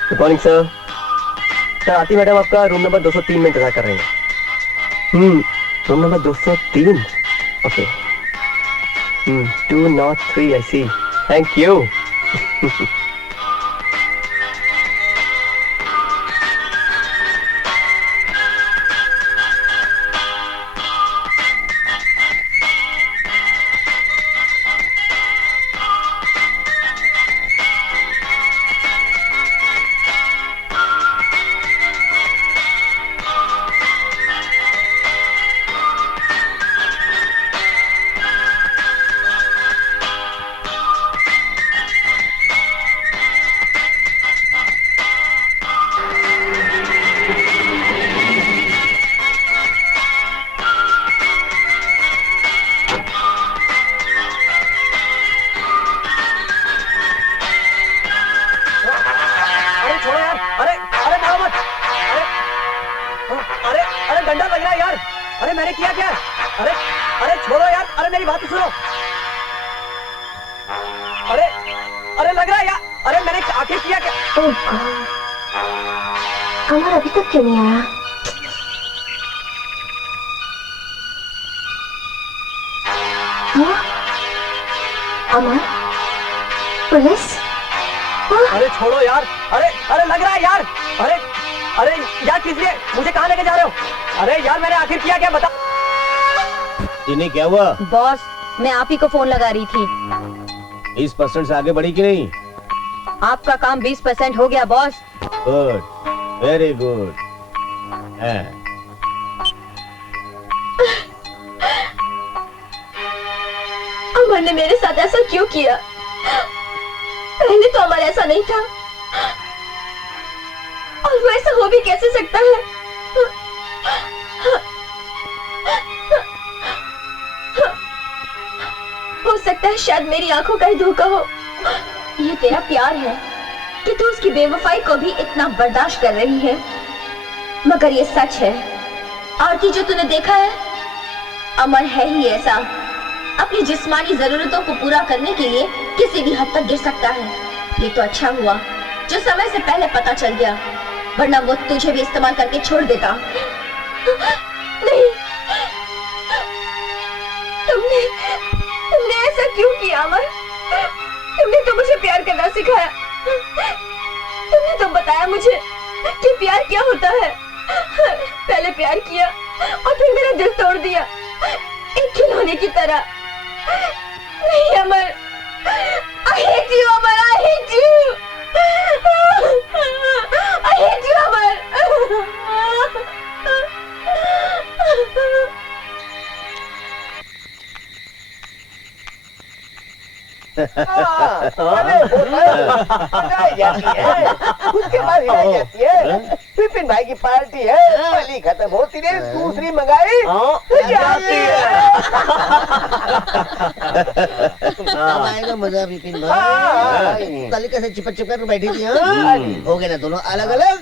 good morning sir. Sir Aarti madam आपका रूम नंबर 203 में इंतजार कर रही हैं। Room number 203। Okay. 203 I see. Thank you. डंडा लग रहा है यार। अरे मैंने किया क्या? अरे अरे छोड़ो यार। अरे मेरी बात तो सुनो। अरे अरे लग रहा है यार। अरे मैंने आखिर किया क्या? अमर अभी तक क्यों नहीं आया? हाँ? अमर पुलिस? अरे छोड़ो यार, अरे अरे लग रहा है यार, अरे अरे यार किस लिए मुझे कहाँ लेके जा रहे हो? अरे यार मैंने आखिर किया क्या बता? इन्हें क्या हुआ? बॉस, मैं आप ही को फोन लगा रही थी। 20% से आगे बढ़ी कि नहीं? आपका काम 20% हो गया boss. Good, very good. Amar ने मेरे साथ ऐसा क्यों किया? पहले तो अमर ऐसा नहीं था, और वो ऐसा हो भी कैसे सकता है? हो सकता है शायद मेरी आंखों का ही धोखा हो। ये तेरा प्यार है कि तू उसकी बेवफाई को भी इतना बर्दाश्त कर रही है, मगर ये सच है। आरती, जो तूने देखा है, अमर है ही ऐसा, अपनी जिस्मानी जरूरतों को पूरा करने के लिए किसी भी हद तक गिर सकता है। ये तो अच्छा हुआ जो समय से पहले पता चल गया, वरना वो तुझे भी इस्तेमाल करके छोड़ देता। नहीं, तुमने ऐसा क्यों किया अमर? तुमने तो मुझे प्यार करना सिखाया। तुमने तो बताया मुझे कि प्यार क्या होता है। पहले प्यार किया और फिर मेरा दिल तोड़ दिया, एक खिलौने की तरह। नहीं अमर, I hate you Amar, I hate you, I hate you अमर। अरे वो जाती है, उसके बाद ही रह जाती है। विपिन भाई की पार्टी है, पहली खत्म होती है, दूसरी मंगाई जाती है। अब आएगा मजा विपिन भाई। तालिका से चिपक चिपक कर बैठी थी। हाँ? हो गए ना दोनों अलग अलग।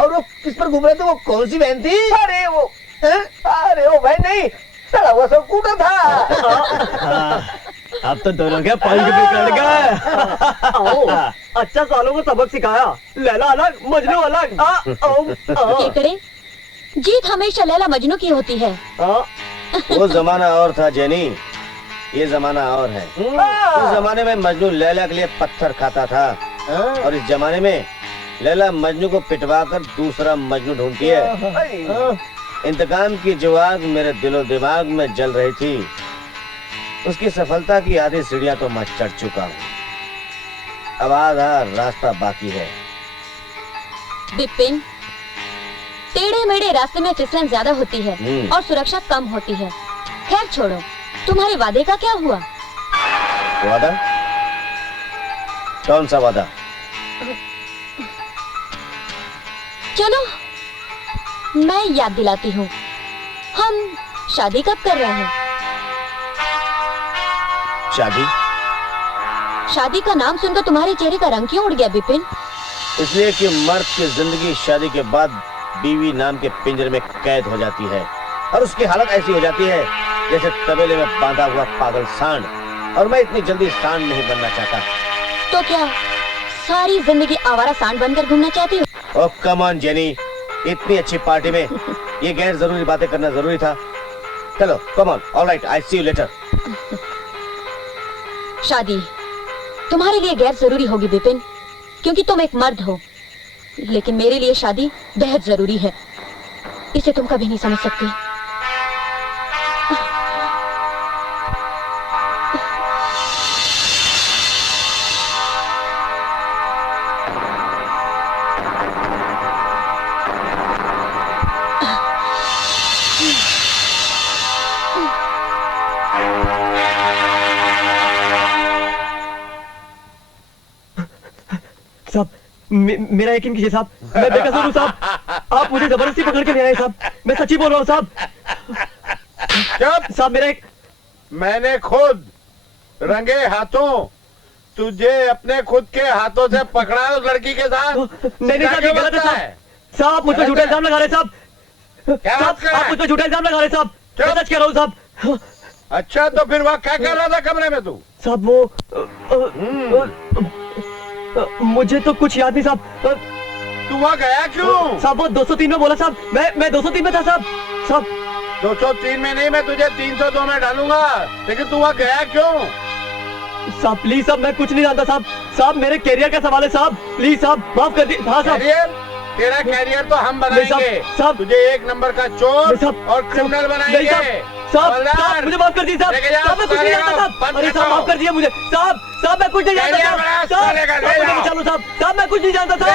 और वो किस पर घूम रहे थे? वो कौन सी बहन थी? अरे वो भाई नहीं, सड़ा हुआ सब कूटा था। अब तो दोनों के पंख बिगड़ गए। अच्छा सालों को सबक सिखाया। लैला अलग, मजनू अलग। केकड़े, जीत हमेशा लैला मजनू की होती है। वो जमाना और था जेनी, ये जमाना और है। उस जमाने में मजनू लैला के लिए पत्थर खाता था, और इस जमाने में लैला मजनू को पिटवा कर दूसरा मजनू ढूंढती है। इंतकाम की जो आग मेरे दिलो दिमाग में जल रही थी, उसकी सफलता की आधी सीढ़ियां तो मैं चढ़ चुका हूँ। अब आधा रास्ता बाकी है। बिपिन, टेढ़े मेढ़े रास्ते में फिसलन ज्यादा होती है और सुरक्षा कम होती है। खैर छोड़ो, तुम्हारे वादे का क्या हुआ? वादा? कौन सा वादा? चलो मैं याद दिलाती हूँ, हम शादी कब कर रहे हैं? शादी का नाम सुनकर तुम्हारे चेहरे का रंग क्यों उड़ गया बिपिन? इसलिए कि मर्द की जिंदगी शादी के बाद बीवी नाम के पिंजरे में कैद हो जाती है, और उसकी हालत ऐसी हो जाती है जैसे तबेले में बांधा हुआ पागल सांड, और मैं इतनी जल्दी सांड नहीं बनना चाहता। तो क्या सारी जिंदगी आवारा सांड बनकर घूमना चाहती हो? ओह कम ऑन जेनी, इतनी अच्छी पार्टी में ये गैर जरूरी बातें करना जरूरी था? चलो come on, alright, I see you later. शादी तुम्हारे लिए गैर जरूरी होगी बिपिन, क्योंकि तुम एक मर्द हो, लेकिन मेरे लिए शादी बेहद जरूरी है। इसे तुम कभी नहीं समझ सकते। साहब, मेरा यकीन कीजिए साहब, मैं बेकसूर हूँ साहब। आप मुझे जबरदस्ती पकड़ के ले आए साहब, मैं सच्ची बोल रहा हूँ साहब। चुप! साहब मेरा एक... मैंने खुद रंगे हाथों तुझे अपने खुद के हाथों से पकड़ा उस लड़की के साथ। नहीं साहब, ये गलत है साहब। साहब मुझ पर झूठा इल्जाम लगा रहे साहब। क्या बात कर रहा है? आप मुझ पर झूठा इल्जाम लगा रहे साहब। मैं सच कह रहा हूँ साहब। अच्छा तो फिर वहाँ क्या कर रहा था कमरे में तू? साहब वो मुझे तो कुछ याद नहीं साहब। तू वहाँ गया क्यों? साहब वो 203 में बोला साहब, मैं 203 में था साहब। साहब 203 में नहीं, मैं तुझे 302 में डालूंगा, लेकिन तू वहाँ गया क्यों? साहब प्लीज साहब, मैं कुछ नहीं जानता साहब। साहब मेरे कैरियर का सवाल है साहब, प्लीज साहब माफ कर दीजिए। हाँ साहब। कैरियर? तेरा कैरियर तो हम बनाएंगे। साहब तुझे एक नंबर का चोर और क्रिमिनल बनाएंगे। साहब मुझे माफ कर दीजिए साहब। साहब मैं कुछ नहीं जानता साहब। अरे साहब माफ कर दीजिए मुझे साहब। साहब मैं कुछ नहीं जानता साहब। चलो साहब। साहब मैं कुछ नहीं जानता साहब।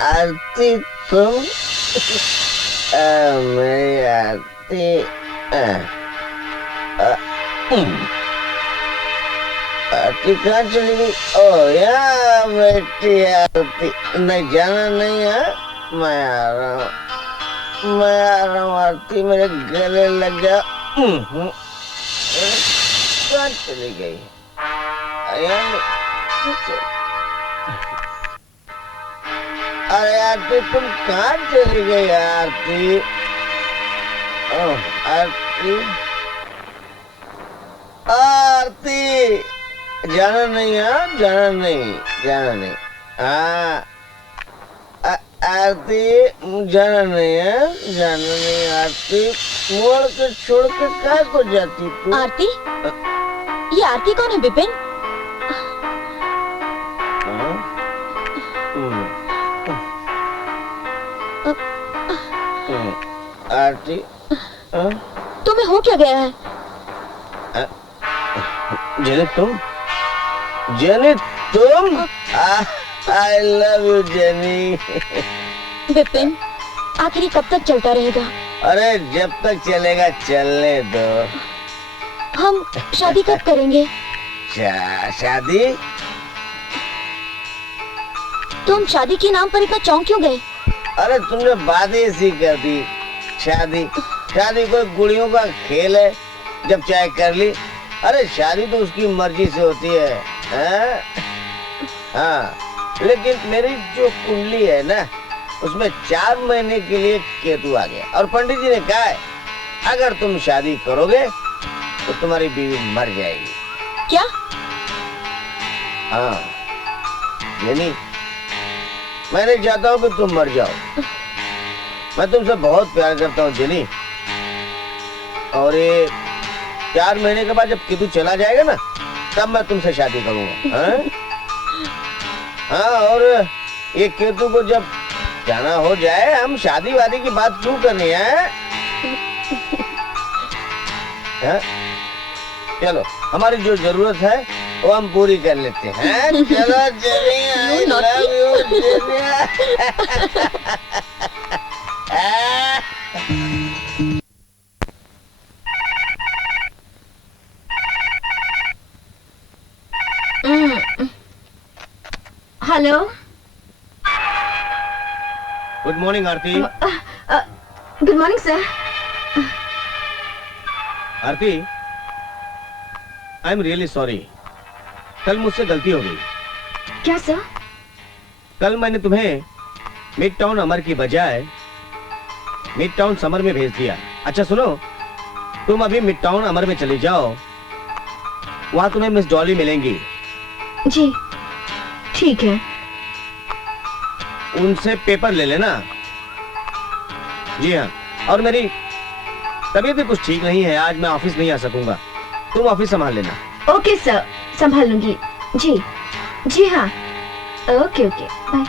आरती तुम मेरी आरती आरती कहाँ चली गई? ओ यार बेटी आरती, नहीं जाना नहीं है, मैं आ रहा हूँ आरती, मेरे गले लग गया। कहाँ चली गई? अरे आरती तुम कहाँ चली गई आरती? आरती आरती जाना नहीं है, जाना नहीं हाँ आरती जाना नहीं है आरती, मोड़ के छोड़ के कहाँ को जाती तू? आरती? ये आरती कौन है विपिन? आरती तुम्हें हो क्या गया है? जेनी तुम आई लव यू जेनी। विपिन आखिर कब तक चलता रहेगा? अरे जब तक चलेगा चलने दो। हम शादी कब करेंगे? शादी? तुम शादी के नाम पर इतना चौंक क्यों गए? अरे तुमने बात ऐसी कर दी। शादी कोई गुड़ियों का खेल है, जब चाहे कर ली। अरे शादी तो उसकी मर्जी से होती है हाँ, लेकिन मेरी जो कुंडली है ना, उसमें 4 महीने के लिए केतु आ गया और पंडित जी ने कहा है अगर तुम शादी करोगे तो तुम्हारी बीवी मर जाएगी। क्या? हाँ यानी मैं नहीं चाहता हूँ कि तुम मर जाओ। मैं तुमसे बहुत प्यार करता हूँ जेनी, और ये 4 महीने के बाद जब केतु चला जाएगा ना, तब मैं तुमसे शादी करूंगा। हाँ और ये केतु को जब जाना हो जाए, हम शादी वादी की बात क्यों करनी है? चलो हमारी जो जरूरत है वो हम पूरी कर लेते हैं। चलो jenny, I love you, hello. Good morning Aarti. Good morning sir. Aarti I am really sorry, कल मुझसे गलती हो गई। क्या सर? कल मैंने तुम्हें मिड टाउन अमर की बजाय मिड टाउन समर में भेज दिया। अच्छा सुनो, तुम अभी मिड टाउन अमर में चली जाओ, वहां तुम्हें मिस डॉली मिलेंगी। जी ठीक है। उनसे पेपर ले लेना। जी हाँ, और मेरी तबीयत भी कुछ ठीक नहीं है, आज मैं ऑफिस नहीं आ सकूंगा, तुम ऑफिस संभाल लेना। ओके सर, संभाल लूंगी। जी हाँ, ओके बाय।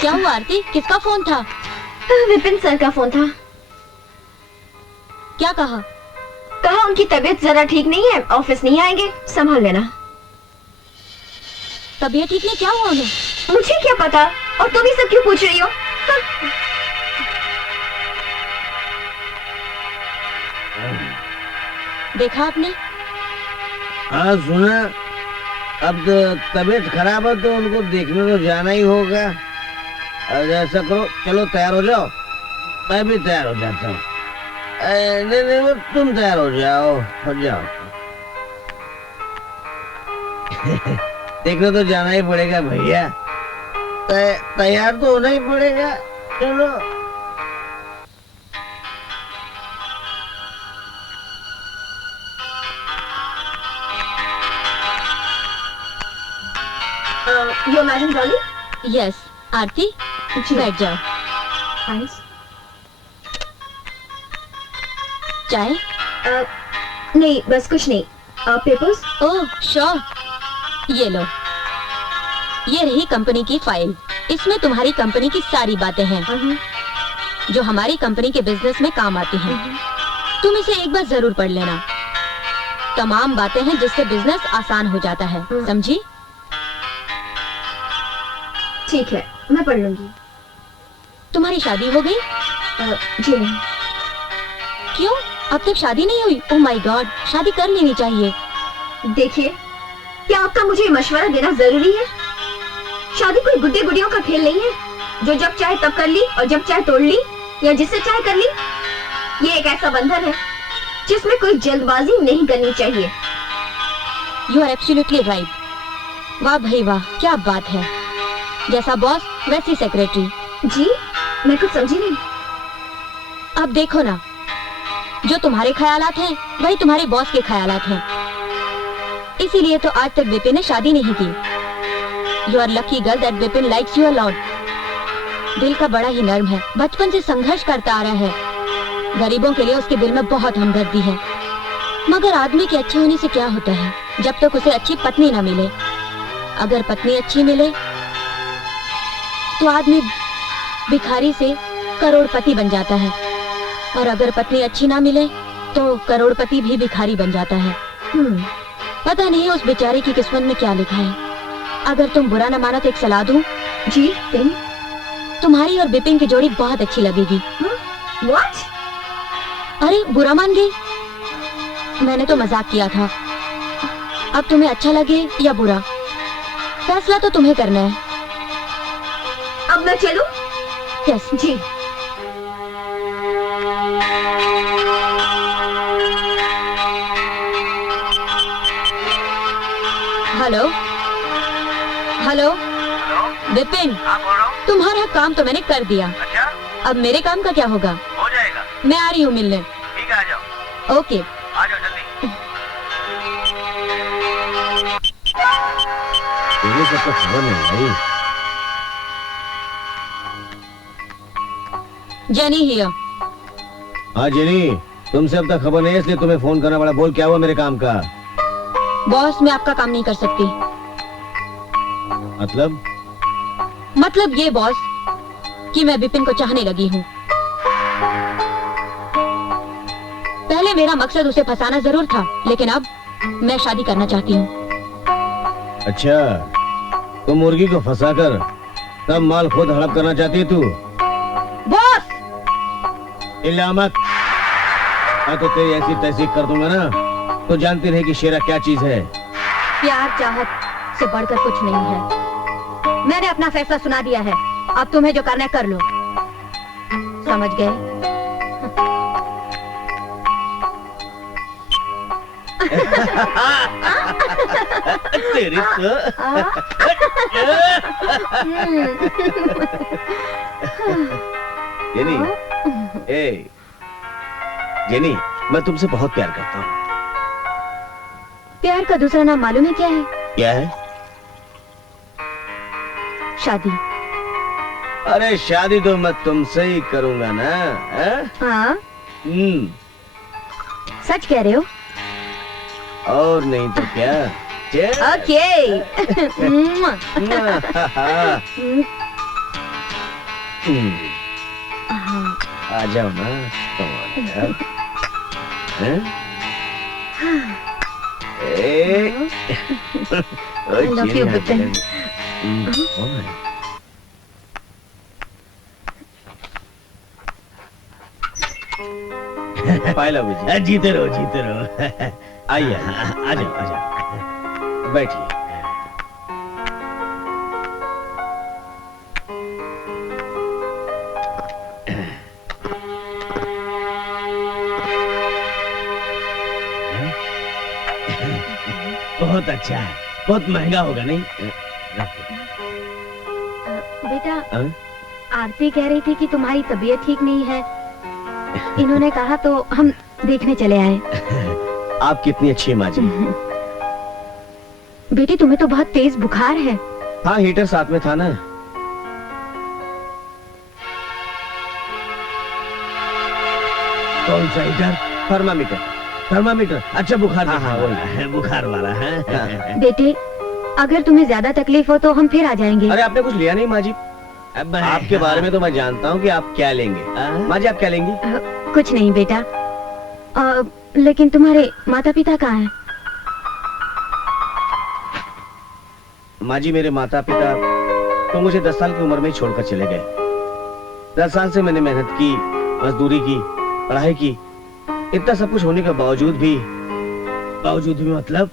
क्या हुआ आरती, किसका फोन था? विपिन सर का फोन था। क्या कहा? कहा उनकी तबीयत जरा ठीक नहीं है, ऑफिस नहीं आएंगे, संभाल लेना। तबीयत ठीक नहीं? क्या हुआ उन्हें? मुझे क्या पता, और तुम ही सब क्यों पूछ रही हो? देखा आपने, हाँ सुना, अब तो तबीयत खराब है तो उनको देखने तो जाना ही होगा। और ऐसा करो, चलो तैयार हो जाओ, मैं भी तैयार हो जाता हूँ। नहीं नहीं, तुम तैयार हो जाओ, हो जाओ। देखने तो जाना ही पड़ेगा भैया, तैयार तो होना ही पड़ेगा। चलो। यो मैडम डॉली। यस आरती, बैठ जाओ। थैंक्स। चाय? नहीं बस कुछ नहीं। पेपर्स? ओह श्योर, ये लो। ये रही कंपनी की फाइल। इसमें तुम्हारी कंपनी की सारी बातें हैं जो हमारी कंपनी के बिजनेस में काम आती हैं। तुम इसे एक बार जरूर पढ़ लेना। तमाम बातें हैं जिससे बिजनेस आसान हो जाता है, समझी? ठीक है, मैं पढ़ लूंगी। तुम्हारी शादी हो गई? जी नहीं। क्यों, अब तक शादी नहीं हुई? ओह माय गॉड, शादी कर लेनी चाहिए। देखिए, क्या आपका मुझे मशवरा देना जरूरी है? शादी कोई गुड्डे गुड़ियों का खेल नहीं है जो जब चाहे तब कर ली और जब चाहे तोड़ ली या जिससे चाहे कर ली। ये एक ऐसा बंधन है जिसमें कोई जल्दबाजी नहीं करनी चाहिए। You are absolutely right. वाह भाई वाह, क्या बात है। जैसा बॉस वैसी सेक्रेटरी। जी, मैं कुछ समझी नहीं। अब देखो ना, जो तुम्हारे ख्यालात हैं वही तुम्हारे बॉस के ख्यालात हैं। इसीलिए तो आज तक विपिन ने शादी नहीं की। You are lucky girl that Vipin likes you a lot. दिल का बड़ा ही नर्म है, बचपन से संघर्ष करता आ रहा है। गरीबों के लिए उसके दिल में बहुत हमदर्दी है। मगर आदमी के अच्छे होने से क्या होता है जब तक उसे अच्छी पत्नी न मिले। अगर पत्नी अच्छी मिले तो आदमी भिखारी से करोड़पति बन जाता है, और अगर पत्नी अच्छी ना मिले तो करोड़पति भी भिखारी बन जाता है। पता नहीं उस बेचारे की किस्मत में क्या लिखा है। अगर तुम बुरा न मानो तो एक सलाह दूं? जी तुम्हारी और बिपिन की जोड़ी बहुत अच्छी लगेगी। What? अरे बुरा मान गई? मैंने तो मजाक किया था। अब तुम्हें अच्छा लगे या बुरा, फैसला तो तुम्हें करना है। अब मैं चलूं? यस जी। हेलो हेलो विपिन, तुम्हारा काम तो मैंने कर दिया। अच्छा, अब मेरे काम का क्या होगा? हो जाएगा। मैं आ रही हूँ मिलने। ठीक है, आ जाओ। ओके। आ जाओ जल्दी। तेरे को तो खबर नहीं भाई। Jenny here. हाँ जेनी, तुमसे अब तक खबर नहीं है इसलिए तुम्हें फोन करना पड़ा। बोल क्या हुआ मेरे काम का? बॉस, मैं आपका काम नहीं कर सकती। मतलब ये बॉस कि मैं विपिन को चाहने लगी हूँ। पहले मेरा मकसद उसे फंसाना जरूर था, लेकिन अब मैं शादी करना चाहती हूँ। अच्छा, तो मुर्गी को फंसाकर तब माल खुद हड़प करना चाहती है तू? बॉस! इल्ला मत। मैं तो तेरी ऐसी तहसीक कर दूंगा ना, तो जानती रहे कि शेरा क्या चीज है। प्यार चाहत से बढ़कर कुछ नहीं है। मैंने अपना फैसला सुना दिया है। अब तुम्हें जो करना है कर लो। समझ गए? तेरी तो जेनी, जेनी, मैं तुमसे बहुत प्यार करता हूँ। प्यार का दूसरा नाम मालूम है क्या है? क्या है? शादी। अरे शादी तो मैं तुमसे ही करूंगा ना। हाँ? सच कह रहे हो? और नहीं तो क्या। ओके। आ जाओ ना, कमाल यार। I love you, Vipin. पायला जीते रहो, जीते रहो। आइए, आ जाओ, आ जाओ। बैठिए। बहुत अच्छा है, बहुत महंगा होगा नहीं? बेटा, हाँ? आरती कह रही थी कि तुम्हारी तबीयत ठीक नहीं है। इन्होंने कहा तो हम देखने चले आए। आप कितनी अच्छी है माँ जी। बेटी, तुम्हें तो बहुत तेज बुखार है। हाँ, हीटर साथ में था ना। कौन सा हीटर? थर्मामीटर। थर्मामीटर, अच्छा बुखार। हाँ हाँ, वही बुखार वाला है। बेटे, अगर तुम्हें ज्यादा तकलीफ हो तो हम फिर आ जाएंगे। अरे आपने कुछ लिया नहीं माँ जी? आपके बारे में तो मैं जानता हूँ कि आप क्या लेंगे। माँ जी, आप क्या लेंगी? कुछ नहीं बेटा। लेकिन तुम्हारे माता पिता कहाँ हैं? माँ जी, मेरे माता पिता तो मुझे 10 साल की उम्र में ही छोड़कर चले गए। 10 साल से मैंने मेहनत की, मजदूरी की, पढ़ाई की। इतना सब कुछ होने के बावजूद भी मतलब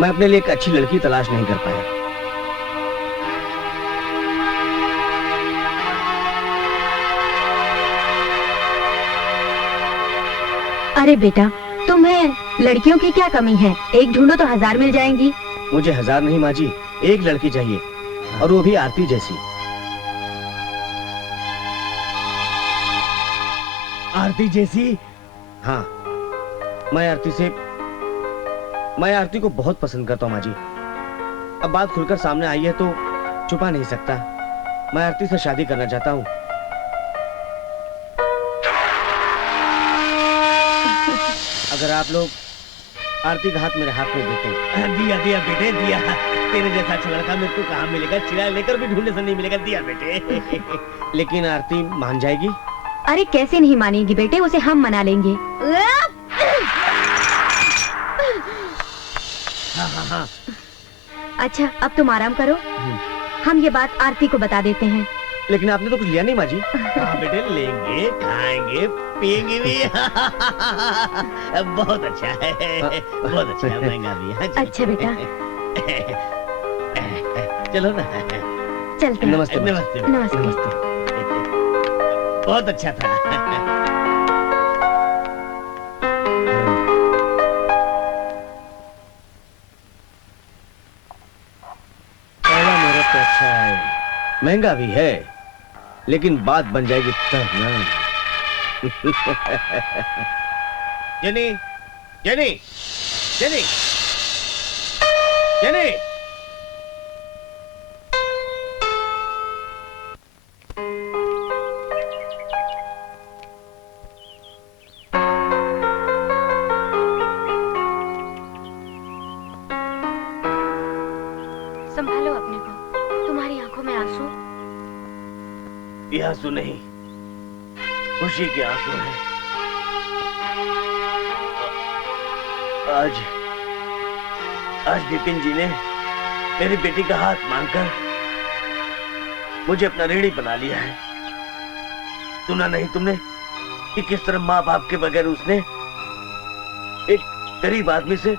मैं अपने लिए एक अच्छी लड़की तलाश नहीं कर पाया। अरे बेटा, तुम्हें लड़कियों की क्या कमी है? एक ढूंढो तो 1000 मिल जाएंगी। मुझे 1000 नहीं माँ जी, एक लड़की चाहिए, और वो भी आरती जैसी। आरती जैसी? हाँ, मैं आरती को बहुत पसंद करता हूँ माँ जी। अब बात खुलकर सामने आई है तो छुपा नहीं सकता। मैं आरती से शादी करना चाहता हूँ। अगर आप लोग आरती का हाथ मेरे हाथ में देते। दिया दिया बेटे, दिया। तेरे जैसा अच्छा लड़का मेरे को कहाँ मिलेगा? चिड़ा लेकर भी ढूंढने से नहीं मिलेगा। दिया बेटे। लेकिन आरती मान जाएगी? अरे कैसे नहीं मानेगी बेटे, उसे हम मना लेंगे। हाँ हाँ हाँ। अच्छा, अब तुम आराम करो। हम ये बात आरती को बता देते हैं। लेकिन आपने तो कुछ लिया नहीं माँ जी। हाँ बेटे, लेंगे, खाएंगे, पिएंगे भी। बहुत अच्छा है, बहुत अच्छा है, महंगा भी है। अच्छा बेटा, चलो ना, चलते हैं। नमस्ते नमस्ते। नमस्ते। बहुत अच्छा था। पहला मेरा तो अच्छा है, महंगा भी है, लेकिन बात बन जाएगी तब ना। Jenny, jenny, jenny, jenny. संभालो अपने को, तुम्हारी आंखों में आंसू। ये आंसू नहीं, खुशी के आंसू हैं। आज विपिन जी ने मेरी बेटी का हाथ मांगकर मुझे अपना ऋणी बना लिया है। सुना नहीं तुमने कि किस तरह माँ बाप के बगैर उसने एक गरीब आदमी से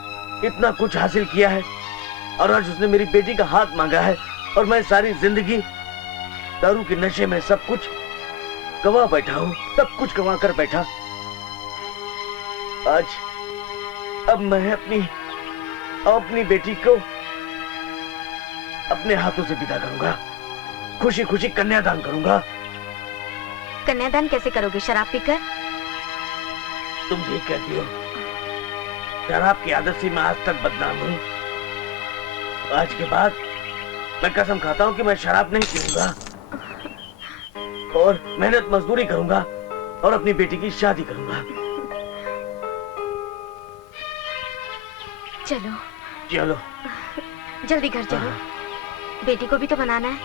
इतना कुछ हासिल किया है, और आज उसने मेरी बेटी का हाथ मांगा है, और मैं सारी जिंदगी दारू के नशे में सब कुछ गवा बैठा हूँ, सब कुछ गवा कर बैठा। अब मैं अपनी बेटी को अपने हाथों से विदा करूंगा, खुशी खुशी कन्यादान करूंगा। कन्यादान कैसे करोगे? शराब पीकर? तुम ठीक कहती हो, शराब की आदत से मैं आज तक बदनाम हूँ। आज के बाद मैं कसम खाता हूँ कि मैं शराब नहीं पीऊंगा, और मेहनत मजदूरी करूंगा, और अपनी बेटी की शादी करूंगा। चलो चलो जल्दी घर चलो, बेटी को भी तो बनाना है।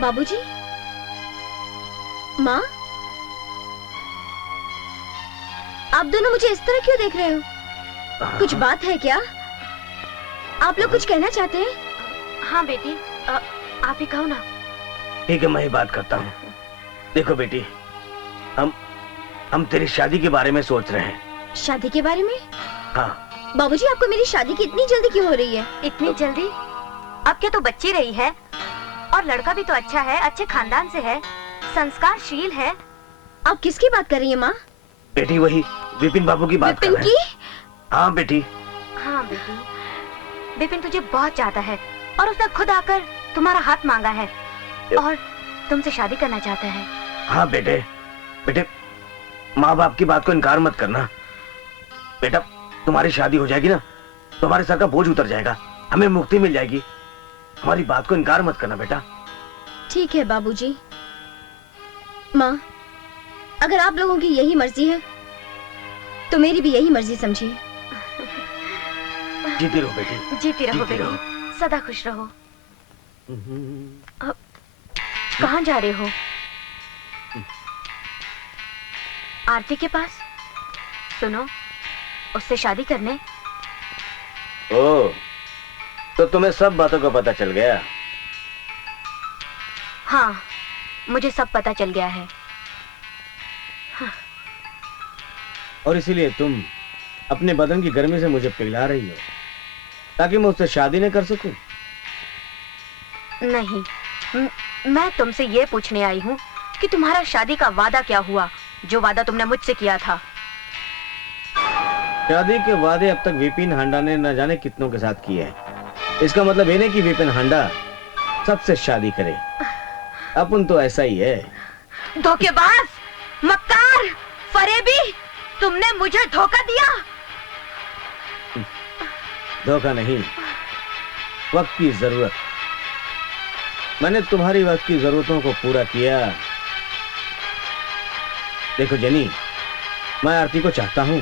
बाबूजी, माँ, आप दोनों मुझे इस तरह क्यों देख रहे हो? कुछ बात है क्या? आप लोग कुछ कहना चाहते हैं? हाँ बेटी, आप ही कहो ना। ठीक है, मैं ही बात करता हूँ। देखो बेटी, हम तेरी शादी के बारे में सोच रहे हैं। शादी के बारे में? हाँ। बाबूजी, आपको मेरी शादी की इतनी जल्दी क्यों हो रही है? इतनी जल्दी? अब क्या तो बच्ची रही है, और लड़का भी तो अच्छा है, अच्छे खानदान से है, संस्कारशील है। आप किसकी बात कर रही हैं माँ? बेटी वही विपिन बाबू की बात कर विपिन रहे हैं। की? हाँ बेटी। हाँ बेटी, विपिन तुझे बहुत चाहता है और उसने खुद आकर तुम्हारा हाथ मांगा है और तुमसे शादी करना चाहता है। हाँ बेटे, माँ बाप की बात को इनकार मत करना। बेटा, तुम्हारी शादी हो जाएगी ना तो हमारे सर का बोझ उतर जाएगा, हमें मुक्ति मिल जाएगी। हमारी बात को इनकार मत करना बेटा। ठीक है बाबूजी। माँ, अगर आप लोगों की यही मर्जी है तो मेरी भी यही मर्जी समझिए। जीती रहो बेटी। जीती रहो जीती रहो। बेटी, सदा खुश रहो। अब कहाँ जा रहे हो? आरती के पास? सुनो, उससे शादी करने। ओ, तो तुम्हें सब बातों का पता चल गया? हाँ, मुझे सब पता चल गया है। और इसीलिए तुम अपने बदन की गर्मी से मुझे पिघला रही हो ताकि मैं उससे शादी न कर सकूं? नहीं, मैं तुमसे ये पूछने आई हूँ कि तुम्हारा शादी का वादा क्या हुआ, जो वादा तुमने मुझसे किया था। शादी के वादे अब तक विपिन हांडा ने न जाने कितनों के साथ किए हैं। इसका मतलब ये नहीं कि विपिन हांडा सबसे शादी करे। अपन तो ऐसा ही है। धोखेबाज, मक्कार, फरेबी, तुमने मुझे धोखा दिया। धोखा नहीं, वक्त की जरूरत। मैंने तुम्हारी वक्त की जरूरतों को पूरा किया। देखो जेनी, मैं आरती को चाहता हूं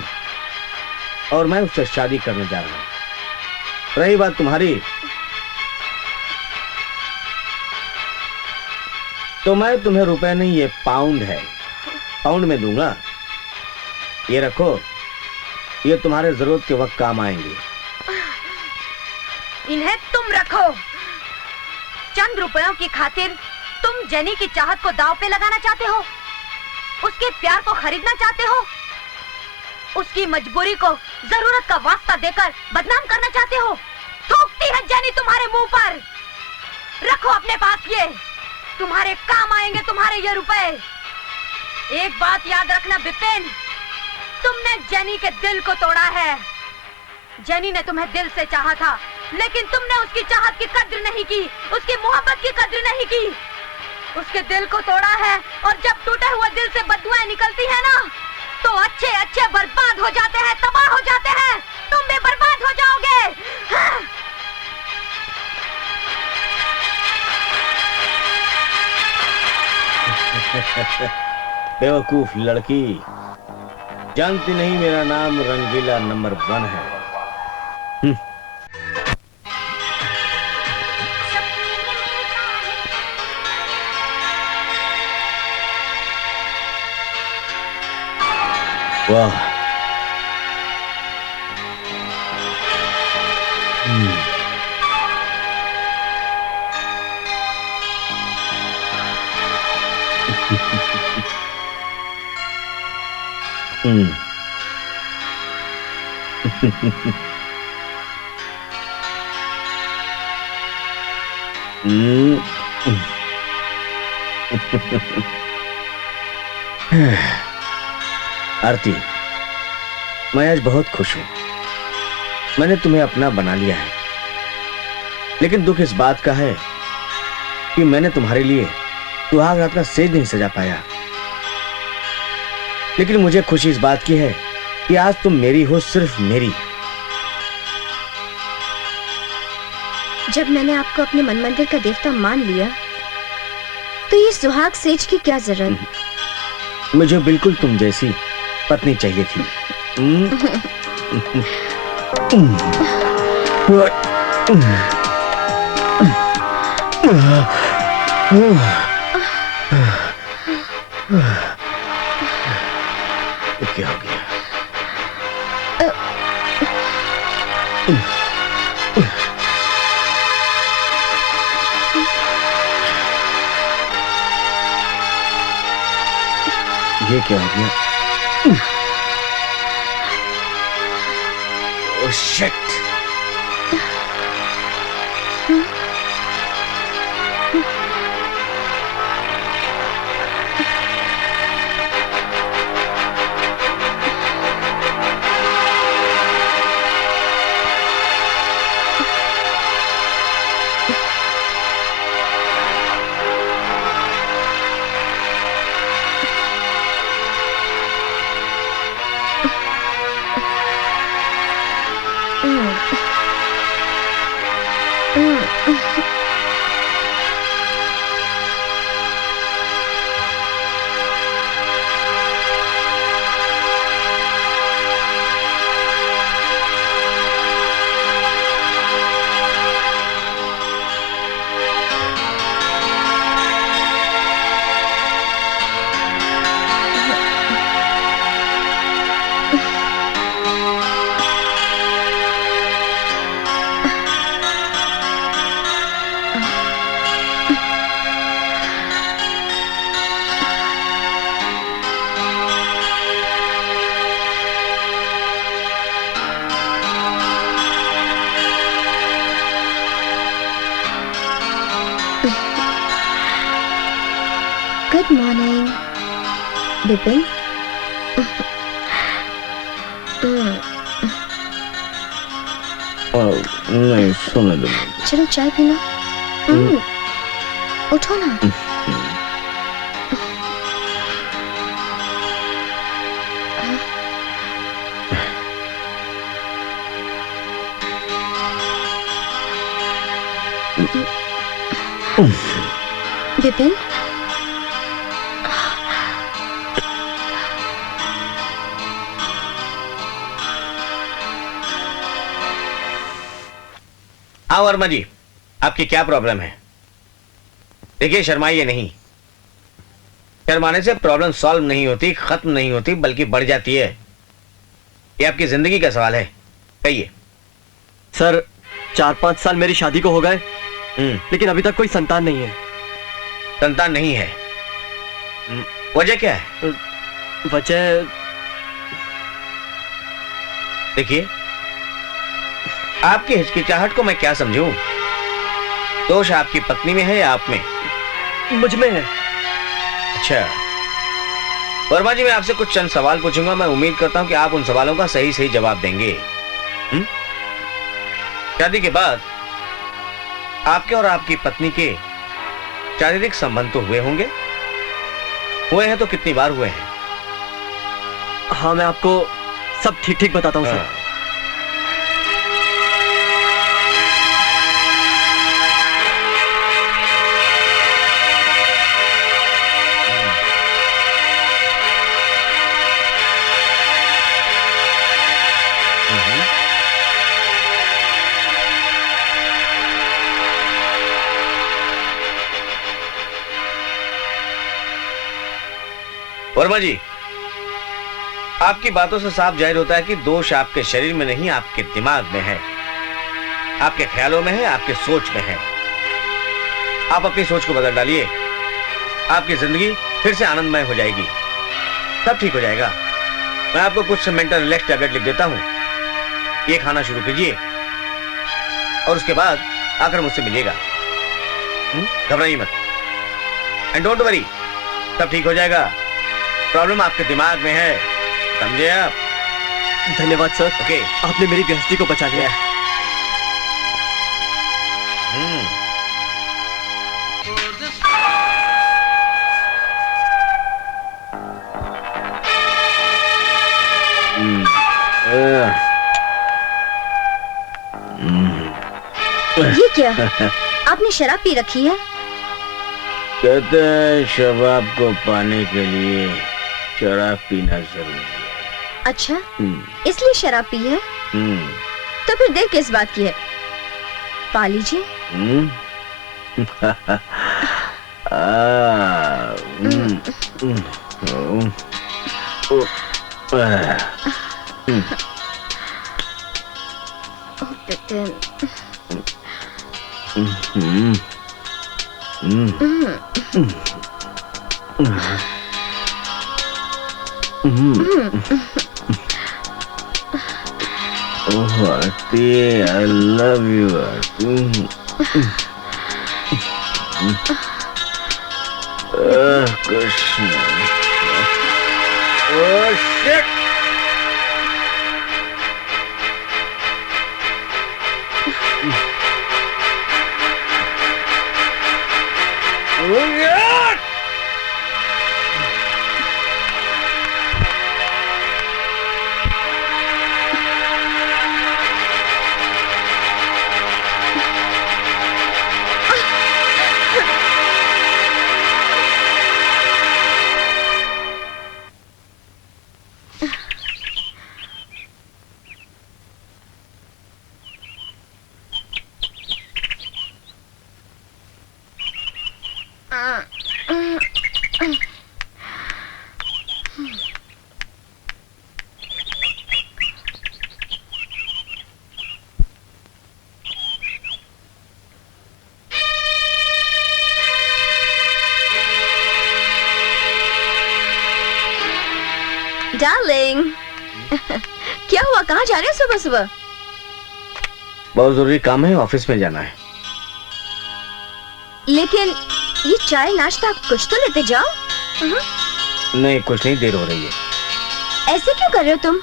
और मैं उससे शादी करने जा रहा हूं। रही बात तुम्हारी, तो मैं तुम्हें रुपए नहीं, ये पाउंड है, पाउंड में दूंगा। ये रखो, ये तुम्हारे जरूरत के वक्त काम आएंगे। इन्हें तुम रखो। चंद रुपयों की खातिर तुम जेनी की चाहत को दांव पे लगाना चाहते हो, उसके प्यार को खरीदना चाहते हो, उसकी मजबूरी को जरूरत का वास्ता देकर बदनाम करना चाहते हो। थूकती है जेनी तुम्हारे मुंह पर। रखो अपने पास, ये तुम्हारे काम आएंगे, तुम्हारे ये रुपए। एक बात याद रखना विपिन, तुमने जेनी के दिल को तोड़ा है। जेनी ने तुम्हें दिल से चाहा था, लेकिन तुमने उसकी चाहत की कद्र नहीं की, उसकी मोहब्बत की कद्र नहीं की। उसके दिल को तोड़ा है, और जब टूटे हुए दिल से बददुआएं निकलती है ना, तो अच्छे अच्छे बर्बाद हो जाते हैं, तबाह हो जाते हैं। तुम भी बर्बाद हो जाओगे। हाँ। बेवकूफ लड़की, जानती नहीं मेरा नाम रंगीला नंबर 1 है। वाह, आरती, मैं आज बहुत खुश हूं। मैंने तुम्हें अपना बना लिया है, लेकिन दुख इस बात का है कि मैंने तुम्हारे लिए सुहाग रात का सेज नहीं सजा पाया। लेकिन मुझे खुशी इस बात की है कि आज तुम मेरी हो, सिर्फ मेरी। जब मैंने आपको अपने मन मंदिर का देवता मान लिया, तो ये सुहाग सेज की क्या जरूरत? मुझे बिल्कुल तुम जैसी पत्नी चाहिए थी। क्या हो गया? ये क्या हो गया? Oh shit! Good morning Vipin. नहीं सोने दो। चलो चाय पीना। उठो ना। विपिन हाँ वर्मा जी, आपकी क्या प्रॉब्लम है? देखिए शर्माइए नहीं। शर्माने से प्रॉब्लम सॉल्व नहीं होती, खत्म नहीं होती, बल्कि बढ़ जाती है। ये आपकी जिंदगी का सवाल है। कहिए। सर 4-5 साल मेरी शादी को हो गए, लेकिन अभी तक कोई संतान नहीं है। संतान नहीं है? वजह क्या है? वजह देखिए, आपकी हिचकिचाहट को मैं क्या समझूं? दोष आपकी पत्नी में है या आप में? मुझ में है। अच्छा वर्मा जी, मैं आपसे कुछ चंद सवाल पूछूंगा। मैं उम्मीद करता हूं कि आप उन सवालों का सही सही जवाब देंगे। शादी के बाद आपके और आपकी पत्नी के शारीरिक संबंध तो हुए होंगे? हुए हैं तो कितनी बार हुए हैं? हाँ, मैं आपको सब ठीक ठीक बताता हूँ सर। वर्मा जी, आपकी बातों से साफ जाहिर होता है कि दोष आपके शरीर में नहीं, आपके दिमाग में है, आपके ख्यालों में है, आपके सोच में है। आप अपनी सोच को बदल डालिए, आपकी जिंदगी फिर से आनंदमय हो जाएगी, सब ठीक हो जाएगा। मैं आपको कुछ मेंटल रिलैक्स टैबलेट लिख देता हूं, ये खाना शुरू कीजिए और उसके बाद आकर मुझसे मिलिएगा। घबराइए मत, एंड डोंट वरी, सब ठीक हो जाएगा। प्रॉब्लम आपके दिमाग में है, समझे आप? धन्यवाद सर। ओके, आपने मेरी गृहस्थी को बचा लिया। ये क्या? आपने शराब पी रखी है? कहते हैं शराब को पाने के लिए शराब पीना जरूरी है। अच्छा, इसलिए शराब पी है? तो फिर देर किस बात की है? पा लीजिए। Aarti, I love you, Aarti. Krishna. Oh shit! Oh God! Darling, क्या हुआ? कहाँ जा रहे हो सुबह सुबह? बहुत जरूरी काम है, ऑफिस में जाना है। लेकिन ये चाय नाश्ता कुछ तो लेते जाओ। नहीं, कुछ नहीं, देर हो रही है। ऐसे क्यों कर रहे हो तुम?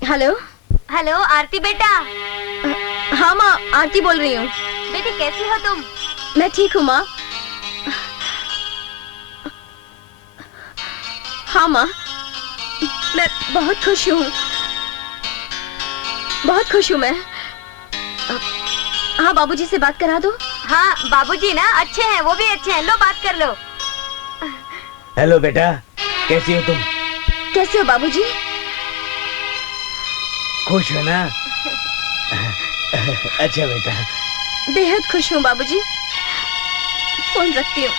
हेलो हेलो आरती बेटा। हाँ माँ, आरती बोल रही हूँ। बेटी कैसी हो तुम? मैं ठीक हूँ माँ। हाँ माँ, मैं बहुत खुश हूँ, बहुत खुश हूँ मैं। हाँ, बाबूजी से बात करा दो। हाँ बाबूजी ना अच्छे हैं, वो भी अच्छे हैं, लो बात कर लो। हेलो बेटा, कैसी हो तुम? कैसे हो बाबूजी? खुश हो ना? अच्छा बेटा। बेहद खुश हूँ बाबूजी। फोन रखती हूँ।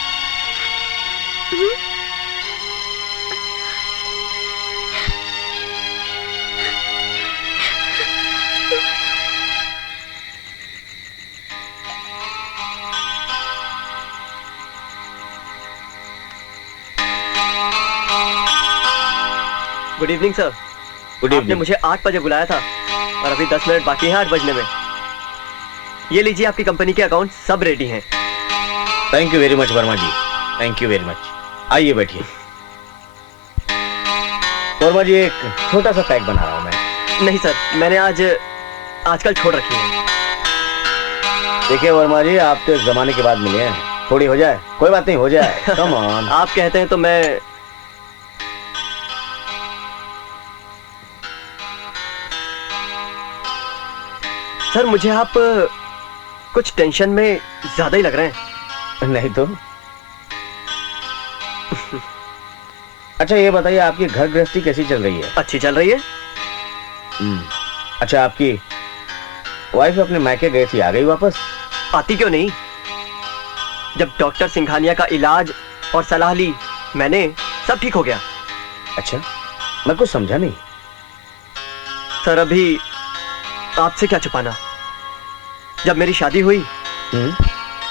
Good evening sir. गुड आपने इवनिंग। मुझे 8 बजे बुलाया था और अभी 10 मिनट बाकी हैं 8 बजने में। ये लीजिए, आपकी कंपनी के अकाउंट सब रेडी हैं। Thank you very much Verma ji, thank you very much. आइए बैठिए। वर्मा जी, एक छोटा सा पैक बना रहा हूँ मैं। नहीं सर, मैंने आजकल छोड़ रखी है। देखिए वर्मा जी, आप तो एक जमाने के बाद मिले हैं, थोड़ी हो जाए। कोई बात नहीं, हो जाए। Come on. आप कहते हैं तो मैं सर, मुझे आप कुछ टेंशन में ज्यादा ही लग रहे हैं। नहीं तो। अच्छा ये बताइए, आपकी घर गृहस्थी कैसी चल रही है? अच्छी चल रही है। अच्छा, आपकी वाइफ अपने मायके गई थी, आ गई वापस? आती क्यों नहीं? जब डॉक्टर सिंघानिया का इलाज और सलाह ली मैंने, सब ठीक हो गया। अच्छा, मैं कुछ समझा नहीं। सर, अभी आपसे क्या छुपाना, जब मेरी शादी हुई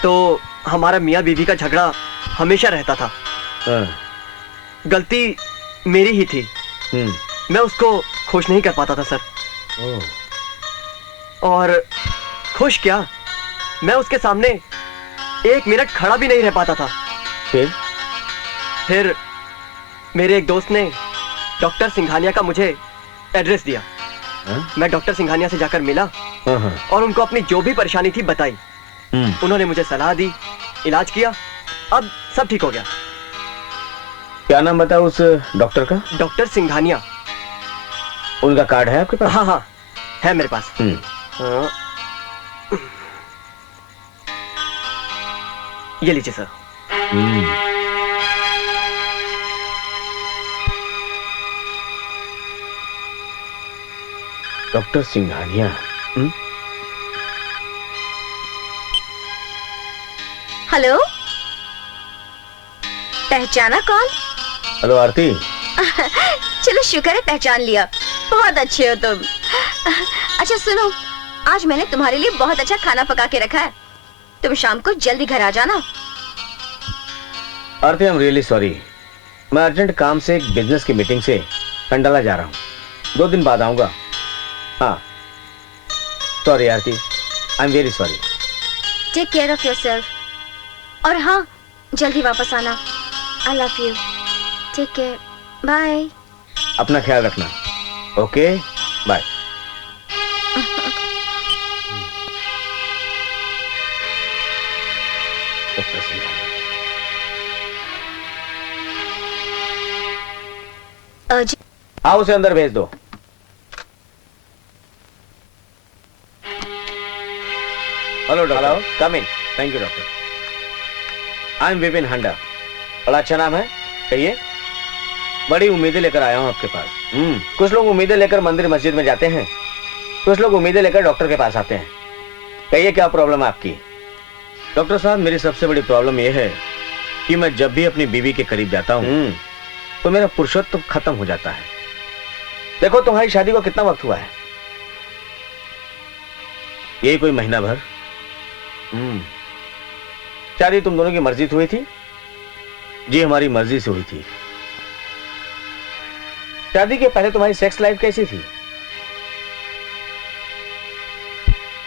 तो हमारा मियाँ बीवी का झगड़ा हमेशा रहता था। गलती मेरी ही थी, मैं उसको खुश नहीं कर पाता था सर। और खुश क्या, मैं उसके सामने 1 मिनट खड़ा भी नहीं रह पाता था। फिर मेरे एक दोस्त ने डॉक्टर सिंघानिया का मुझे एड्रेस दिया। मैं डॉक्टर सिंघानिया से जाकर मिला और उनको अपनी जो भी परेशानी थी बताई। उन्होंने मुझे सलाह दी, इलाज किया, अब सब ठीक हो गया। क्या नाम बताओ उस डॉक्टर का? डॉक्टर सिंघानिया। उनका कार्ड है आपके पास? हाँ हाँ, है मेरे पास। हाँ। ये लीजिए सर। डॉक्टर सिंघानिया। हेलो, पहचाना कौन? हेलो आरती। चलो शुक्र है पहचान लिया, बहुत अच्छे हो तुम। अच्छा सुनो, आज मैंने तुम्हारे लिए बहुत अच्छा खाना पका के रखा है, तुम शाम को जल्दी घर आ जाना। आरती, आई एम रियली सॉरी, मैं अर्जेंट काम से एक बिजनेस की मीटिंग से कंडाला जा रहा हूँ, 2 दिन बाद आऊंगा। हाँ sorry Aarti, I am very sorry. Take care of yourself, और हाँ जल्दी वापस आना। I love you, take care, bye. अपना ख्याल रखना, ओके बाय। हाँ उसे अंदर भेज दो। Hello doctor, come in. Thank you doctor. I am Vipin हंडा। बड़ा अच्छा नाम है, कहिए। बड़ी उम्मीदें लेकर आया हूं आपके पास। कुछ लोग उम्मीदें लेकर मंदिर मस्जिद में जाते हैं, कुछ लोग उम्मीदें लेकर डॉक्टर के पास आते हैं। कहिए क्या प्रॉब्लम है आपकी? डॉक्टर साहब, मेरी सबसे बड़ी प्रॉब्लम यह है कि मैं जब भी अपनी बीवी के करीब जाता हूं तो मेरा पुरुषत्व खत्म हो जाता है। देखो तुम्हारी शादी को कितना वक्त हुआ है? यही कोई महीना भर। शादी तुम दोनों की मर्जी से हुई थी? जी हमारी मर्जी से हुई थी। शादी के पहले तुम्हारी सेक्स लाइफ कैसी थी?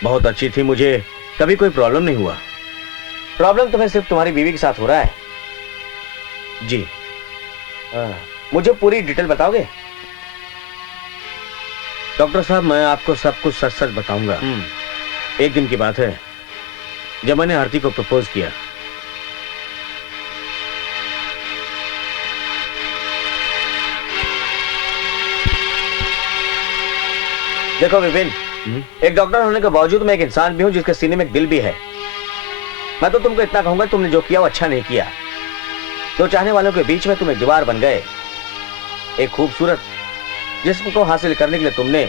बहुत अच्छी थी, मुझे कभी कोई प्रॉब्लम नहीं हुआ। प्रॉब्लम तुम्हें सिर्फ तुम्हारी बीवी के साथ हो रहा है। जी मुझे पूरी डिटेल बताओगे? डॉक्टर साहब, मैं आपको सब कुछ सच सच बताऊंगा। एक दिन की बात है जब मैंने आरती को प्रपोज किया। देखो विपिन, एक डॉक्टर होने के बावजूद मैं एक इंसान भी हूं जिसके सीने में एक दिल भी है। मैं तो तुमको इतना कहूंगा, तुमने जो किया वो अच्छा नहीं किया। दो चाहने वालों के बीच में तुम एक दीवार बन गए। एक खूबसूरत जिस्म को हासिल करने के लिए तुमने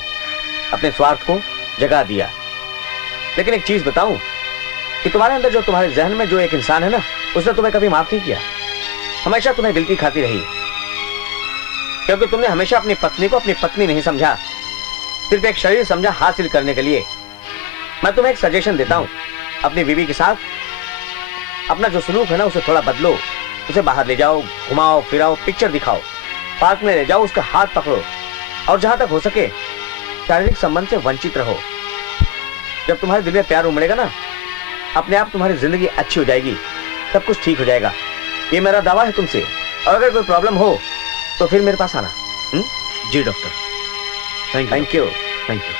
अपने स्वार्थ को जगा दिया। लेकिन एक चीज बताऊं कि तुम्हारे अंदर जो तुम्हारे जहन में जो एक इंसान है ना, उसने तुम्हें कभी माफ नहीं किया। हमेशा तुम्हें दिल की खाती रही, क्योंकि तुमने हमेशा अपनी पत्नी को अपनी पत्नी नहीं समझा, सिर्फ एक शरीर समझा हासिल करने के लिए। मैं तुम्हें एक सजेशन देता हूं, अपनी बीवी के साथ अपना जो सलूक है ना उसे थोड़ा बदलो। उसे बाहर ले जाओ, घुमाओ फिराओ, पिक्चर दिखाओ, पार्क में ले जाओ, उसका हाथ पकड़ो, और जहां तक हो सके शारीरिक संबंध से वंचित रहो। जब तुम्हारे दिल में प्यार उमड़ेगा ना, अपने आप तुम्हारी जिंदगी अच्छी हो जाएगी, सब कुछ ठीक हो जाएगा। ये मेरा दावा है तुमसे। और अगर कोई प्रॉब्लम हो तो फिर मेरे पास आना। जी doctor, thank you. Thank you.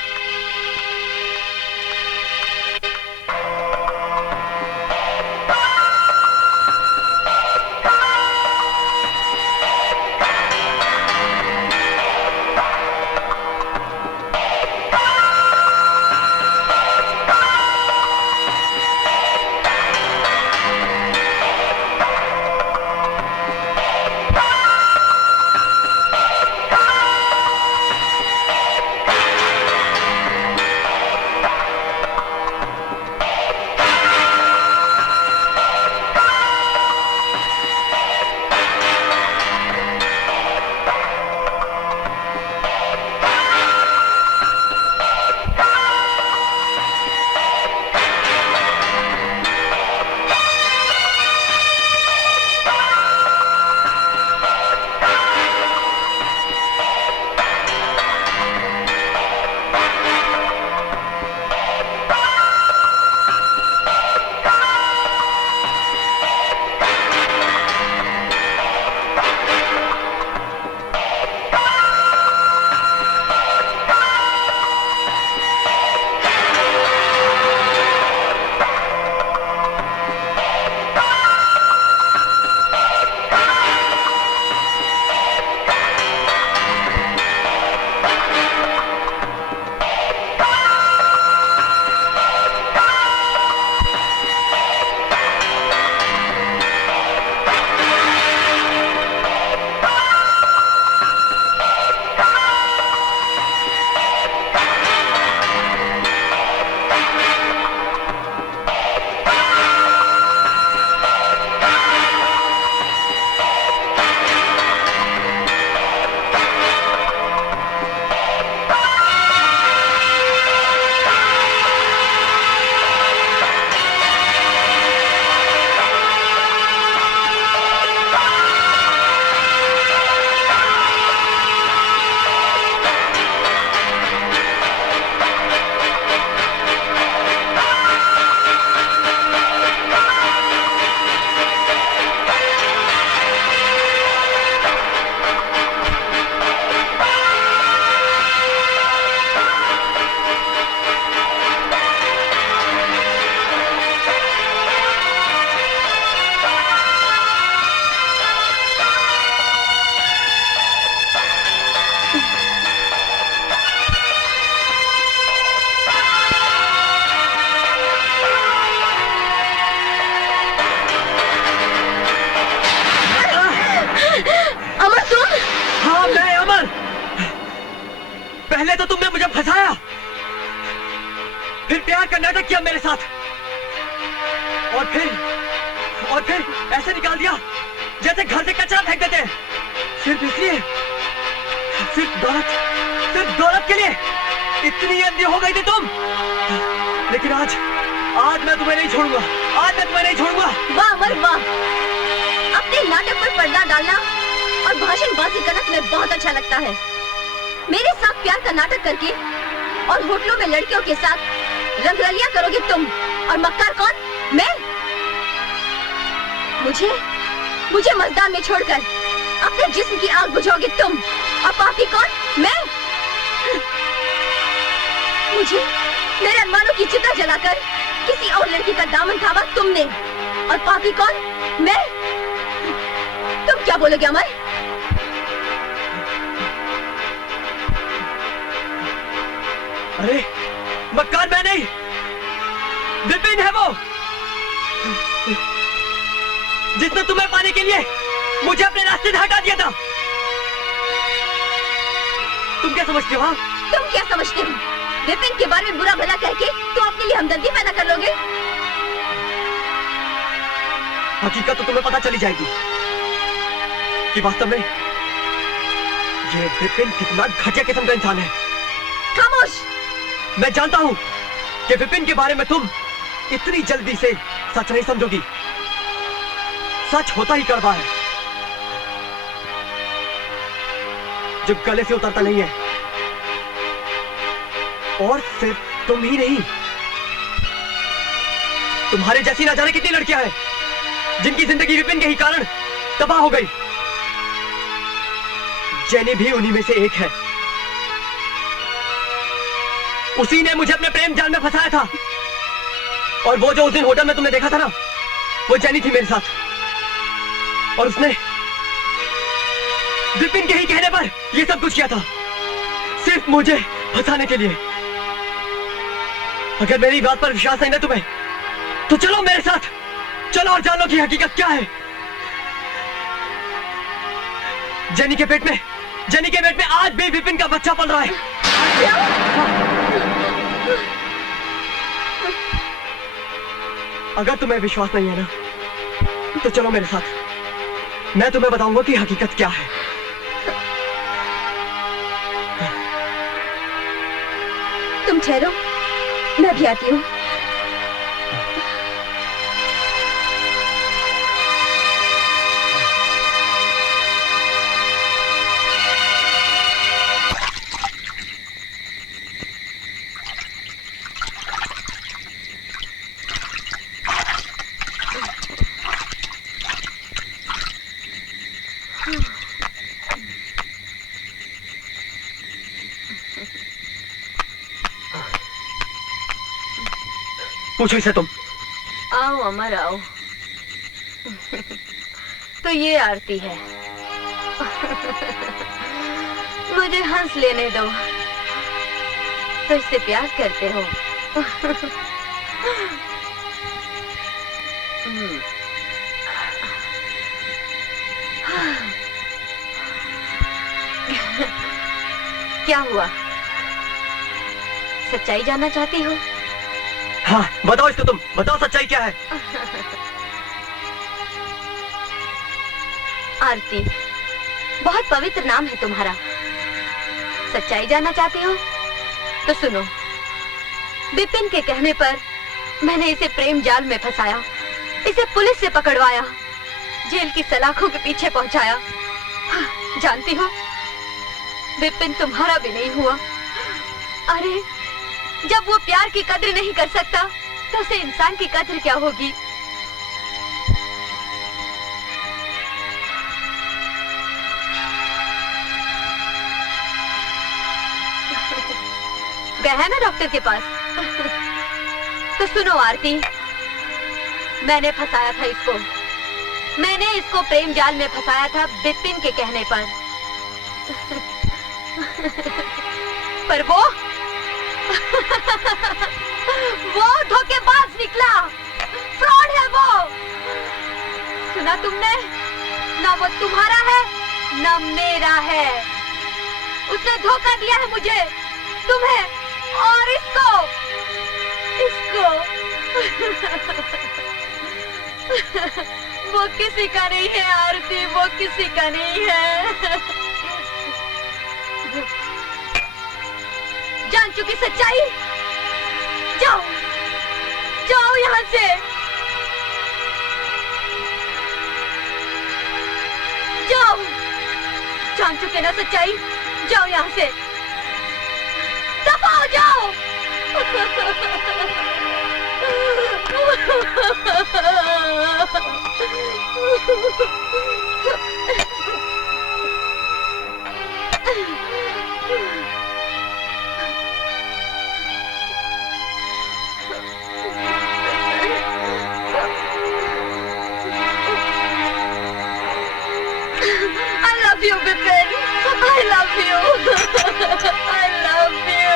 तो तुमने मुझे फंसाया, फिर प्यार का नाटक किया मेरे साथ, और फिर ऐसे निकाल दिया जैसे घर से कचरा फेंक देते हैं, सिर्फ इसलिए, सिर्फ दौलत के लिए इतनी अंधी हो गई थी तुम। लेकिन आज मैं तुम्हें नहीं छोड़ूंगा, आज मैं तुम्हें नहीं छोड़ूंगा। वाह अमर वाह, अपने नाटक पर पर्दा डालना और भाषणबाजी करना तुम्हें बहुत अच्छा लगता है। मेरे साथ प्यार का नाटक करके और होटलों में लड़कियों के साथ रंगरलियां करोगे तुम, और मक्कार कौन? मैं? मुझे मजदार में छोड़कर अपने जिस्म की आग बुझाओगे तुम, और पापी कौन? मैं? मुझे मेरे अरमानों की चिता जलाकर किसी और लड़की का दामन थामा तुमने, और पापी कौन? मैं? तुम क्या बोलोगे अमर? अरे मक्कार मैं नहीं, विपिन है वो, जिसने तुम्हें पाने के लिए मुझे अपने रास्ते से हटा दिया था। तुम क्या समझते हो? तुम क्या समझते हो? विपिन के बारे में बुरा भला कह के तुम अपने लिए हमदर्दी पैदा कर लोगे? हकीकत तो तुम्हें पता चली जाएगी कि वास्तव में ये विपिन कितना घटिया किस्म का इंसान है। खामोश! मैं जानता हूं कि विपिन के बारे में तुम इतनी जल्दी से सच नहीं समझोगी। सच होता ही कड़वा है, जो गले से उतरता नहीं है। और सिर्फ तुम ही नहीं, तुम्हारे जैसी ना जाने कितनी लड़कियां हैं जिनकी जिंदगी विपिन के ही कारण तबाह हो गई। जेनी भी उन्हीं में से एक है। उसी ने मुझे अपने प्रेम जाल में फंसाया था, और वो जो उस दिन होटल में तुमने देखा था ना, वो जेनी थी मेरे साथ, और उसने विपिन के ही कहने पर ये सब कुछ किया था, सिर्फ मुझे फंसाने के लिए। अगर मेरी बात पर विश्वास नहीं ना तुम्हें, तो चलो मेरे साथ, चलो और जानो कि हकीकत क्या है। जेनी के पेट में आज भी विपिन का बच्चा पल रहा है। अगर तुम्हें विश्वास नहीं है ना, तो चलो मेरे साथ, मैं तुम्हें बताऊंगा कि हकीकत क्या है। तुम ठहरो, मैं भी आती हूँ। पूछो इसे तुम। आओ अमर आओ। तो ये आरती है। मुझे हंस लेने दो। तो इससे प्यार करते हो? क्या हुआ? सच्चाई जानना चाहती हो? हाँ, बताओ इसको तुम, बताओ सच्चाई क्या है। आरती, बहुत पवित्र नाम है तुम्हारा। सच्चाई जानना चाहती हो? तो सुनो। विपिन के कहने पर मैंने इसे प्रेम जाल में फंसाया, इसे पुलिस से पकड़वाया, जेल की सलाखों के पीछे पहुंचाया। जानती हो, विपिन तुम्हारा भी नहीं हुआ। अरे, जब वो प्यार की कद्र नहीं कर सकता, तो उसे इंसान की कद्र क्या होगी? गया है ना डॉक्टर के पास? तो सुनो आरती, मैंने फंसाया था इसको। मैंने इसको प्रेम जाल में फंसाया था विपिन के कहने पर। पर वो धोखेबाज निकला, फ्रॉड है वो। सुना तुमने? ना वो तुम्हारा है, ना मेरा है। उसने धोखा दिया है मुझे, तुम्हें और इसको वो किसी का नहीं है आरती, वो किसी का नहीं है। जान चुकी सच्चाई, जाओ जाओ यहाँ से, जाओ। जान चुके ना सच्चाई, जाओ यहाँ से, दफा हो जाओ। I love you, Bipin. I love you. I love you.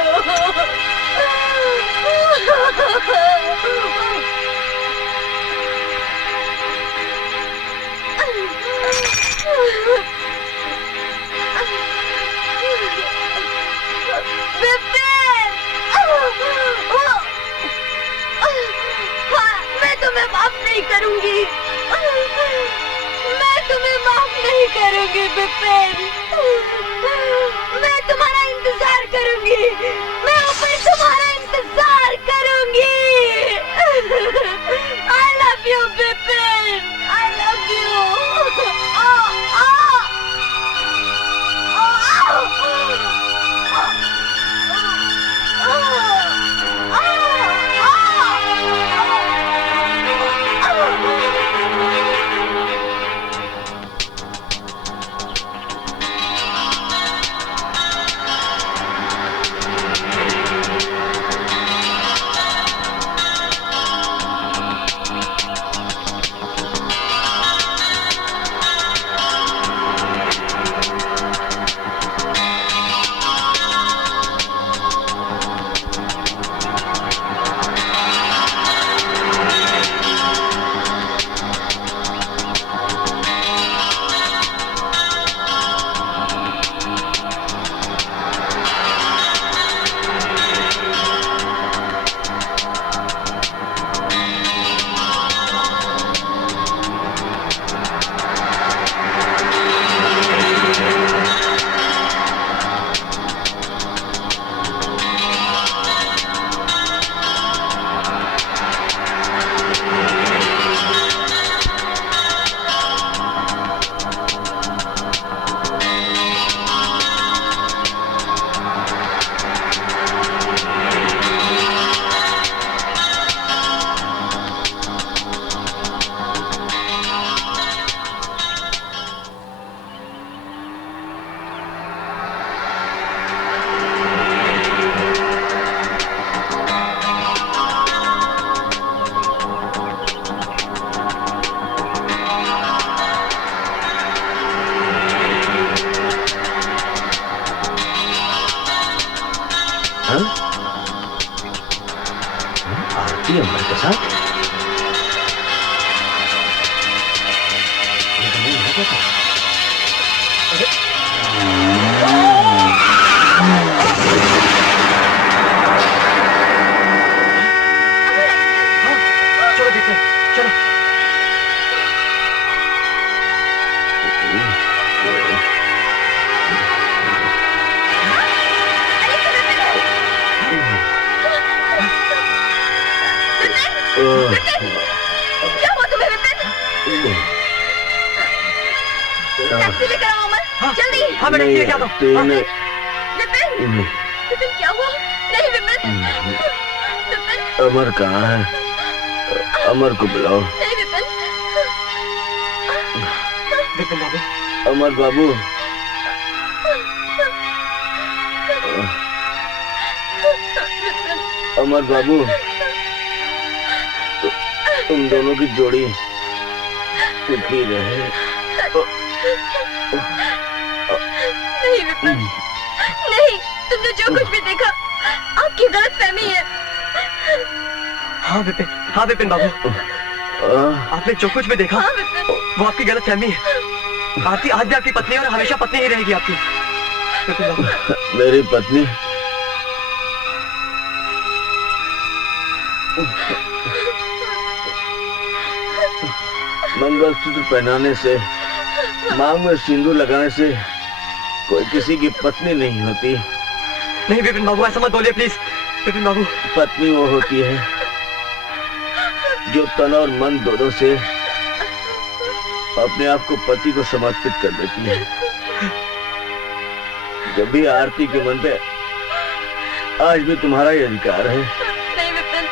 मैं तुम्हें माफ नहीं करूंगी, मैं तुम्हें माफ नहीं करूंगी बिपिन। मैं तुम्हारा इंतजार करूंगी, मैं ऊपर तुम्हारा इंतजार करूंगी। I love you Bipin, I love you। आरती अमर के साथ ये तो नहीं है क्या? चलो देखते हैं, चलो। क्या हुआ तुम्हें विपिन? टैक्सी लेकर आओ अमर, जल्दी। हाँ मैं टैक्सी लेके आता हूँ। विपिन, विपिन क्या हुआ? नहीं विपिन, विपिन। अमर कहाँ है? अमर को बुलाओ। नहीं विपिन। विपिन बाबू। अमर बाबू। अमर बाबू, तुम दोनों की जोड़ी सुखी रहे। नहीं विपिन, नहीं, तुमने जो कुछ भी देखा आपकी गलतफहमी है। हाँ विपिन बाबू, आपने जो कुछ भी देखा हाँ विपिन, वो आपकी गलतफहमी है। आरती आज भी आपकी पत्नी और हमेशा पत्नी ही रहेगी आपकी। विपिन बाबू। मेरी पत्नी मंगलसूत्र पहनाने से, मांग में सिंदूर लगाने से कोई किसी की पत्नी नहीं होती। नहीं विपिन बाबू, ऐसा मत बोलिए प्लीज। विपिन बाबू, पत्नी वो होती है जो तन और मन दोनों से अपने आप को पति को समर्पित कर देती है। जब भी आरती के मन पे आज भी तुम्हारा ही अधिकार है। नहीं विपिन,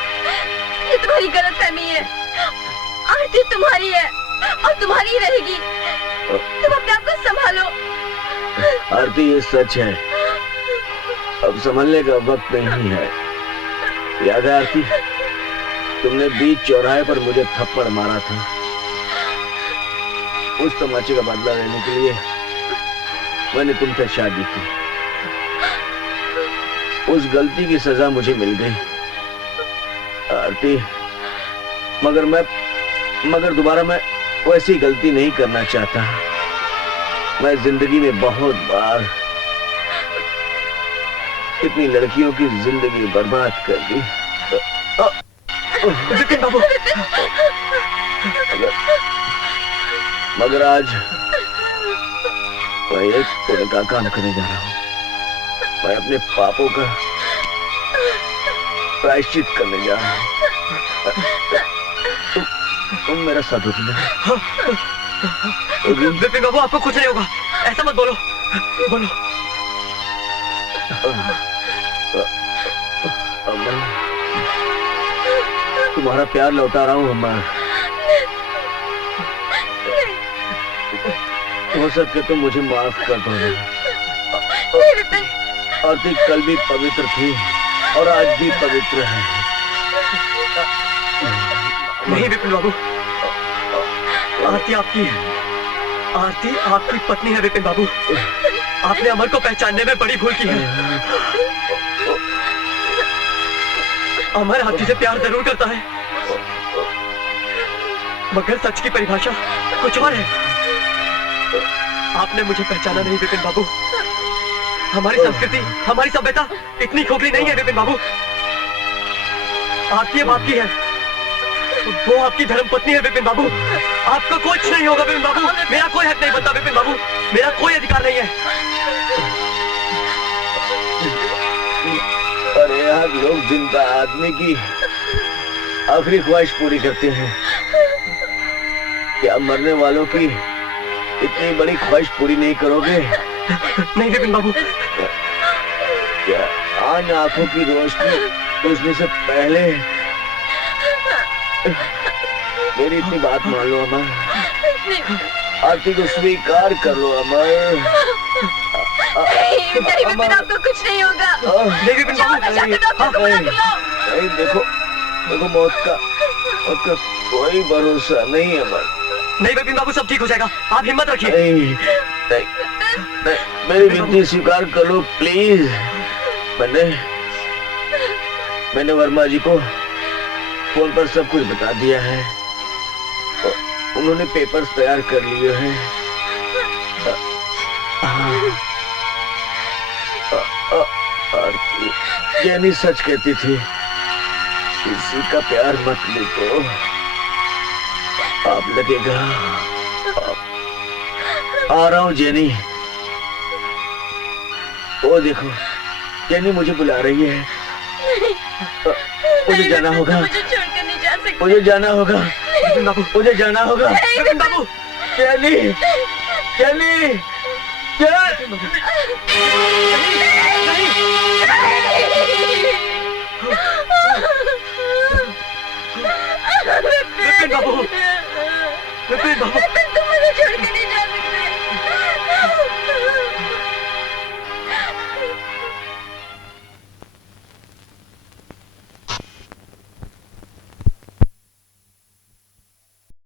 ये तुम्हारी गलतफहमी है। आरती तुम्हारी है और तुम्हारी ही रहेगी। तुम अपने आप को संभालो। आरती, ये सच है, अब संभलने का वक्त नहीं है। याद है आरती, तुमने बीच चौराहे पर मुझे थप्पड़ मारा था। उस तमाचे का बदला लेने के लिए मैंने तुमसे शादी की। उस गलती की सजा मुझे मिल गई आरती, मगर दोबारा मैं वैसी गलती नहीं करना चाहता। मैं जिंदगी में बहुत बार इतनी लड़कियों की जिंदगी बर्बाद कर दी। विपिन बाबू, मगर आज मैं एक पुण्य का काम करने जा रहा हूँ। मैं अपने पापों का प्रायश्चित करने जा रहा हूँ। तुम मेरा साथ दोगी ना? विपिन बाबू, आपको कुछ नहीं होगा, ऐसा मत बोलो। बोलो। अमर, तुम्हारा प्यार लौटा रहा हूँ अमर। हो सके तो मुझे माफ कर दो। आरती कल भी पवित्र थी और आज भी पवित्र है। नहीं विपिन बाबू, आरती आपकी पत्नी है विपिन बाबू। आपने अमर को पहचानने में बड़ी भूल की है। अमर आरती से प्यार जरूर करता है, मगर सच की परिभाषा कुछ और है। आपने मुझे पहचाना नहीं विपिन बाबू। हमारी संस्कृति, हमारी सभ्यता इतनी खोखली नहीं है विपिन बाबू। आरती अब आपकी है, वो आपकी धर्म पत्नी है विपिन बाबू। आपका कुछ नहीं होगा विपिन बाबू। मेरा कोई हक नहीं बनता विपिन बाबू, मेरा कोई अधिकार नहीं है। अरे यार, लोग जिंदा आदमी की आखिरी ख्वाहिश पूरी करते हैं, क्या मरने वालों की इतनी बड़ी ख्वाहिश पूरी नहीं करोगे? नहीं विपिन बाबू। क्या आन आंखों की रोशनी बुझने से पहले मेरी इतनी बात मान लो अमर। आरती को स्वीकार कर लो अमर। नहीं विपिन, आपको कुछ नहीं होगा। नहीं विपिन बाबू। नहीं, देखो मौत का कोई भरोसा नहीं है अमर। नहीं विपिन बाबू, सब ठीक हो जाएगा, आप हिम्मत रखिए। नहीं, मेरी विनती स्वीकार कर लो प्लीज। मैंने वर्मा जी को फोन पर सब कुछ बता दिया है। उन्होंने पेपर्स तैयार कर लिए हैं। जेनी सच कहती थी, किसी का प्यार मत ले तो आप लगेगा। आ रहा हूँ जेनी। वो देखो, जेनी मुझे बुला रही है। मुझे जाना होगा, मुझे छोड़कर नहीं जा सकते। मुझे जाना होगा, मुझे जाना होगा। विपिन बाबू, जेनी, जेनी, विपिन बाबू, विपिन बाबू।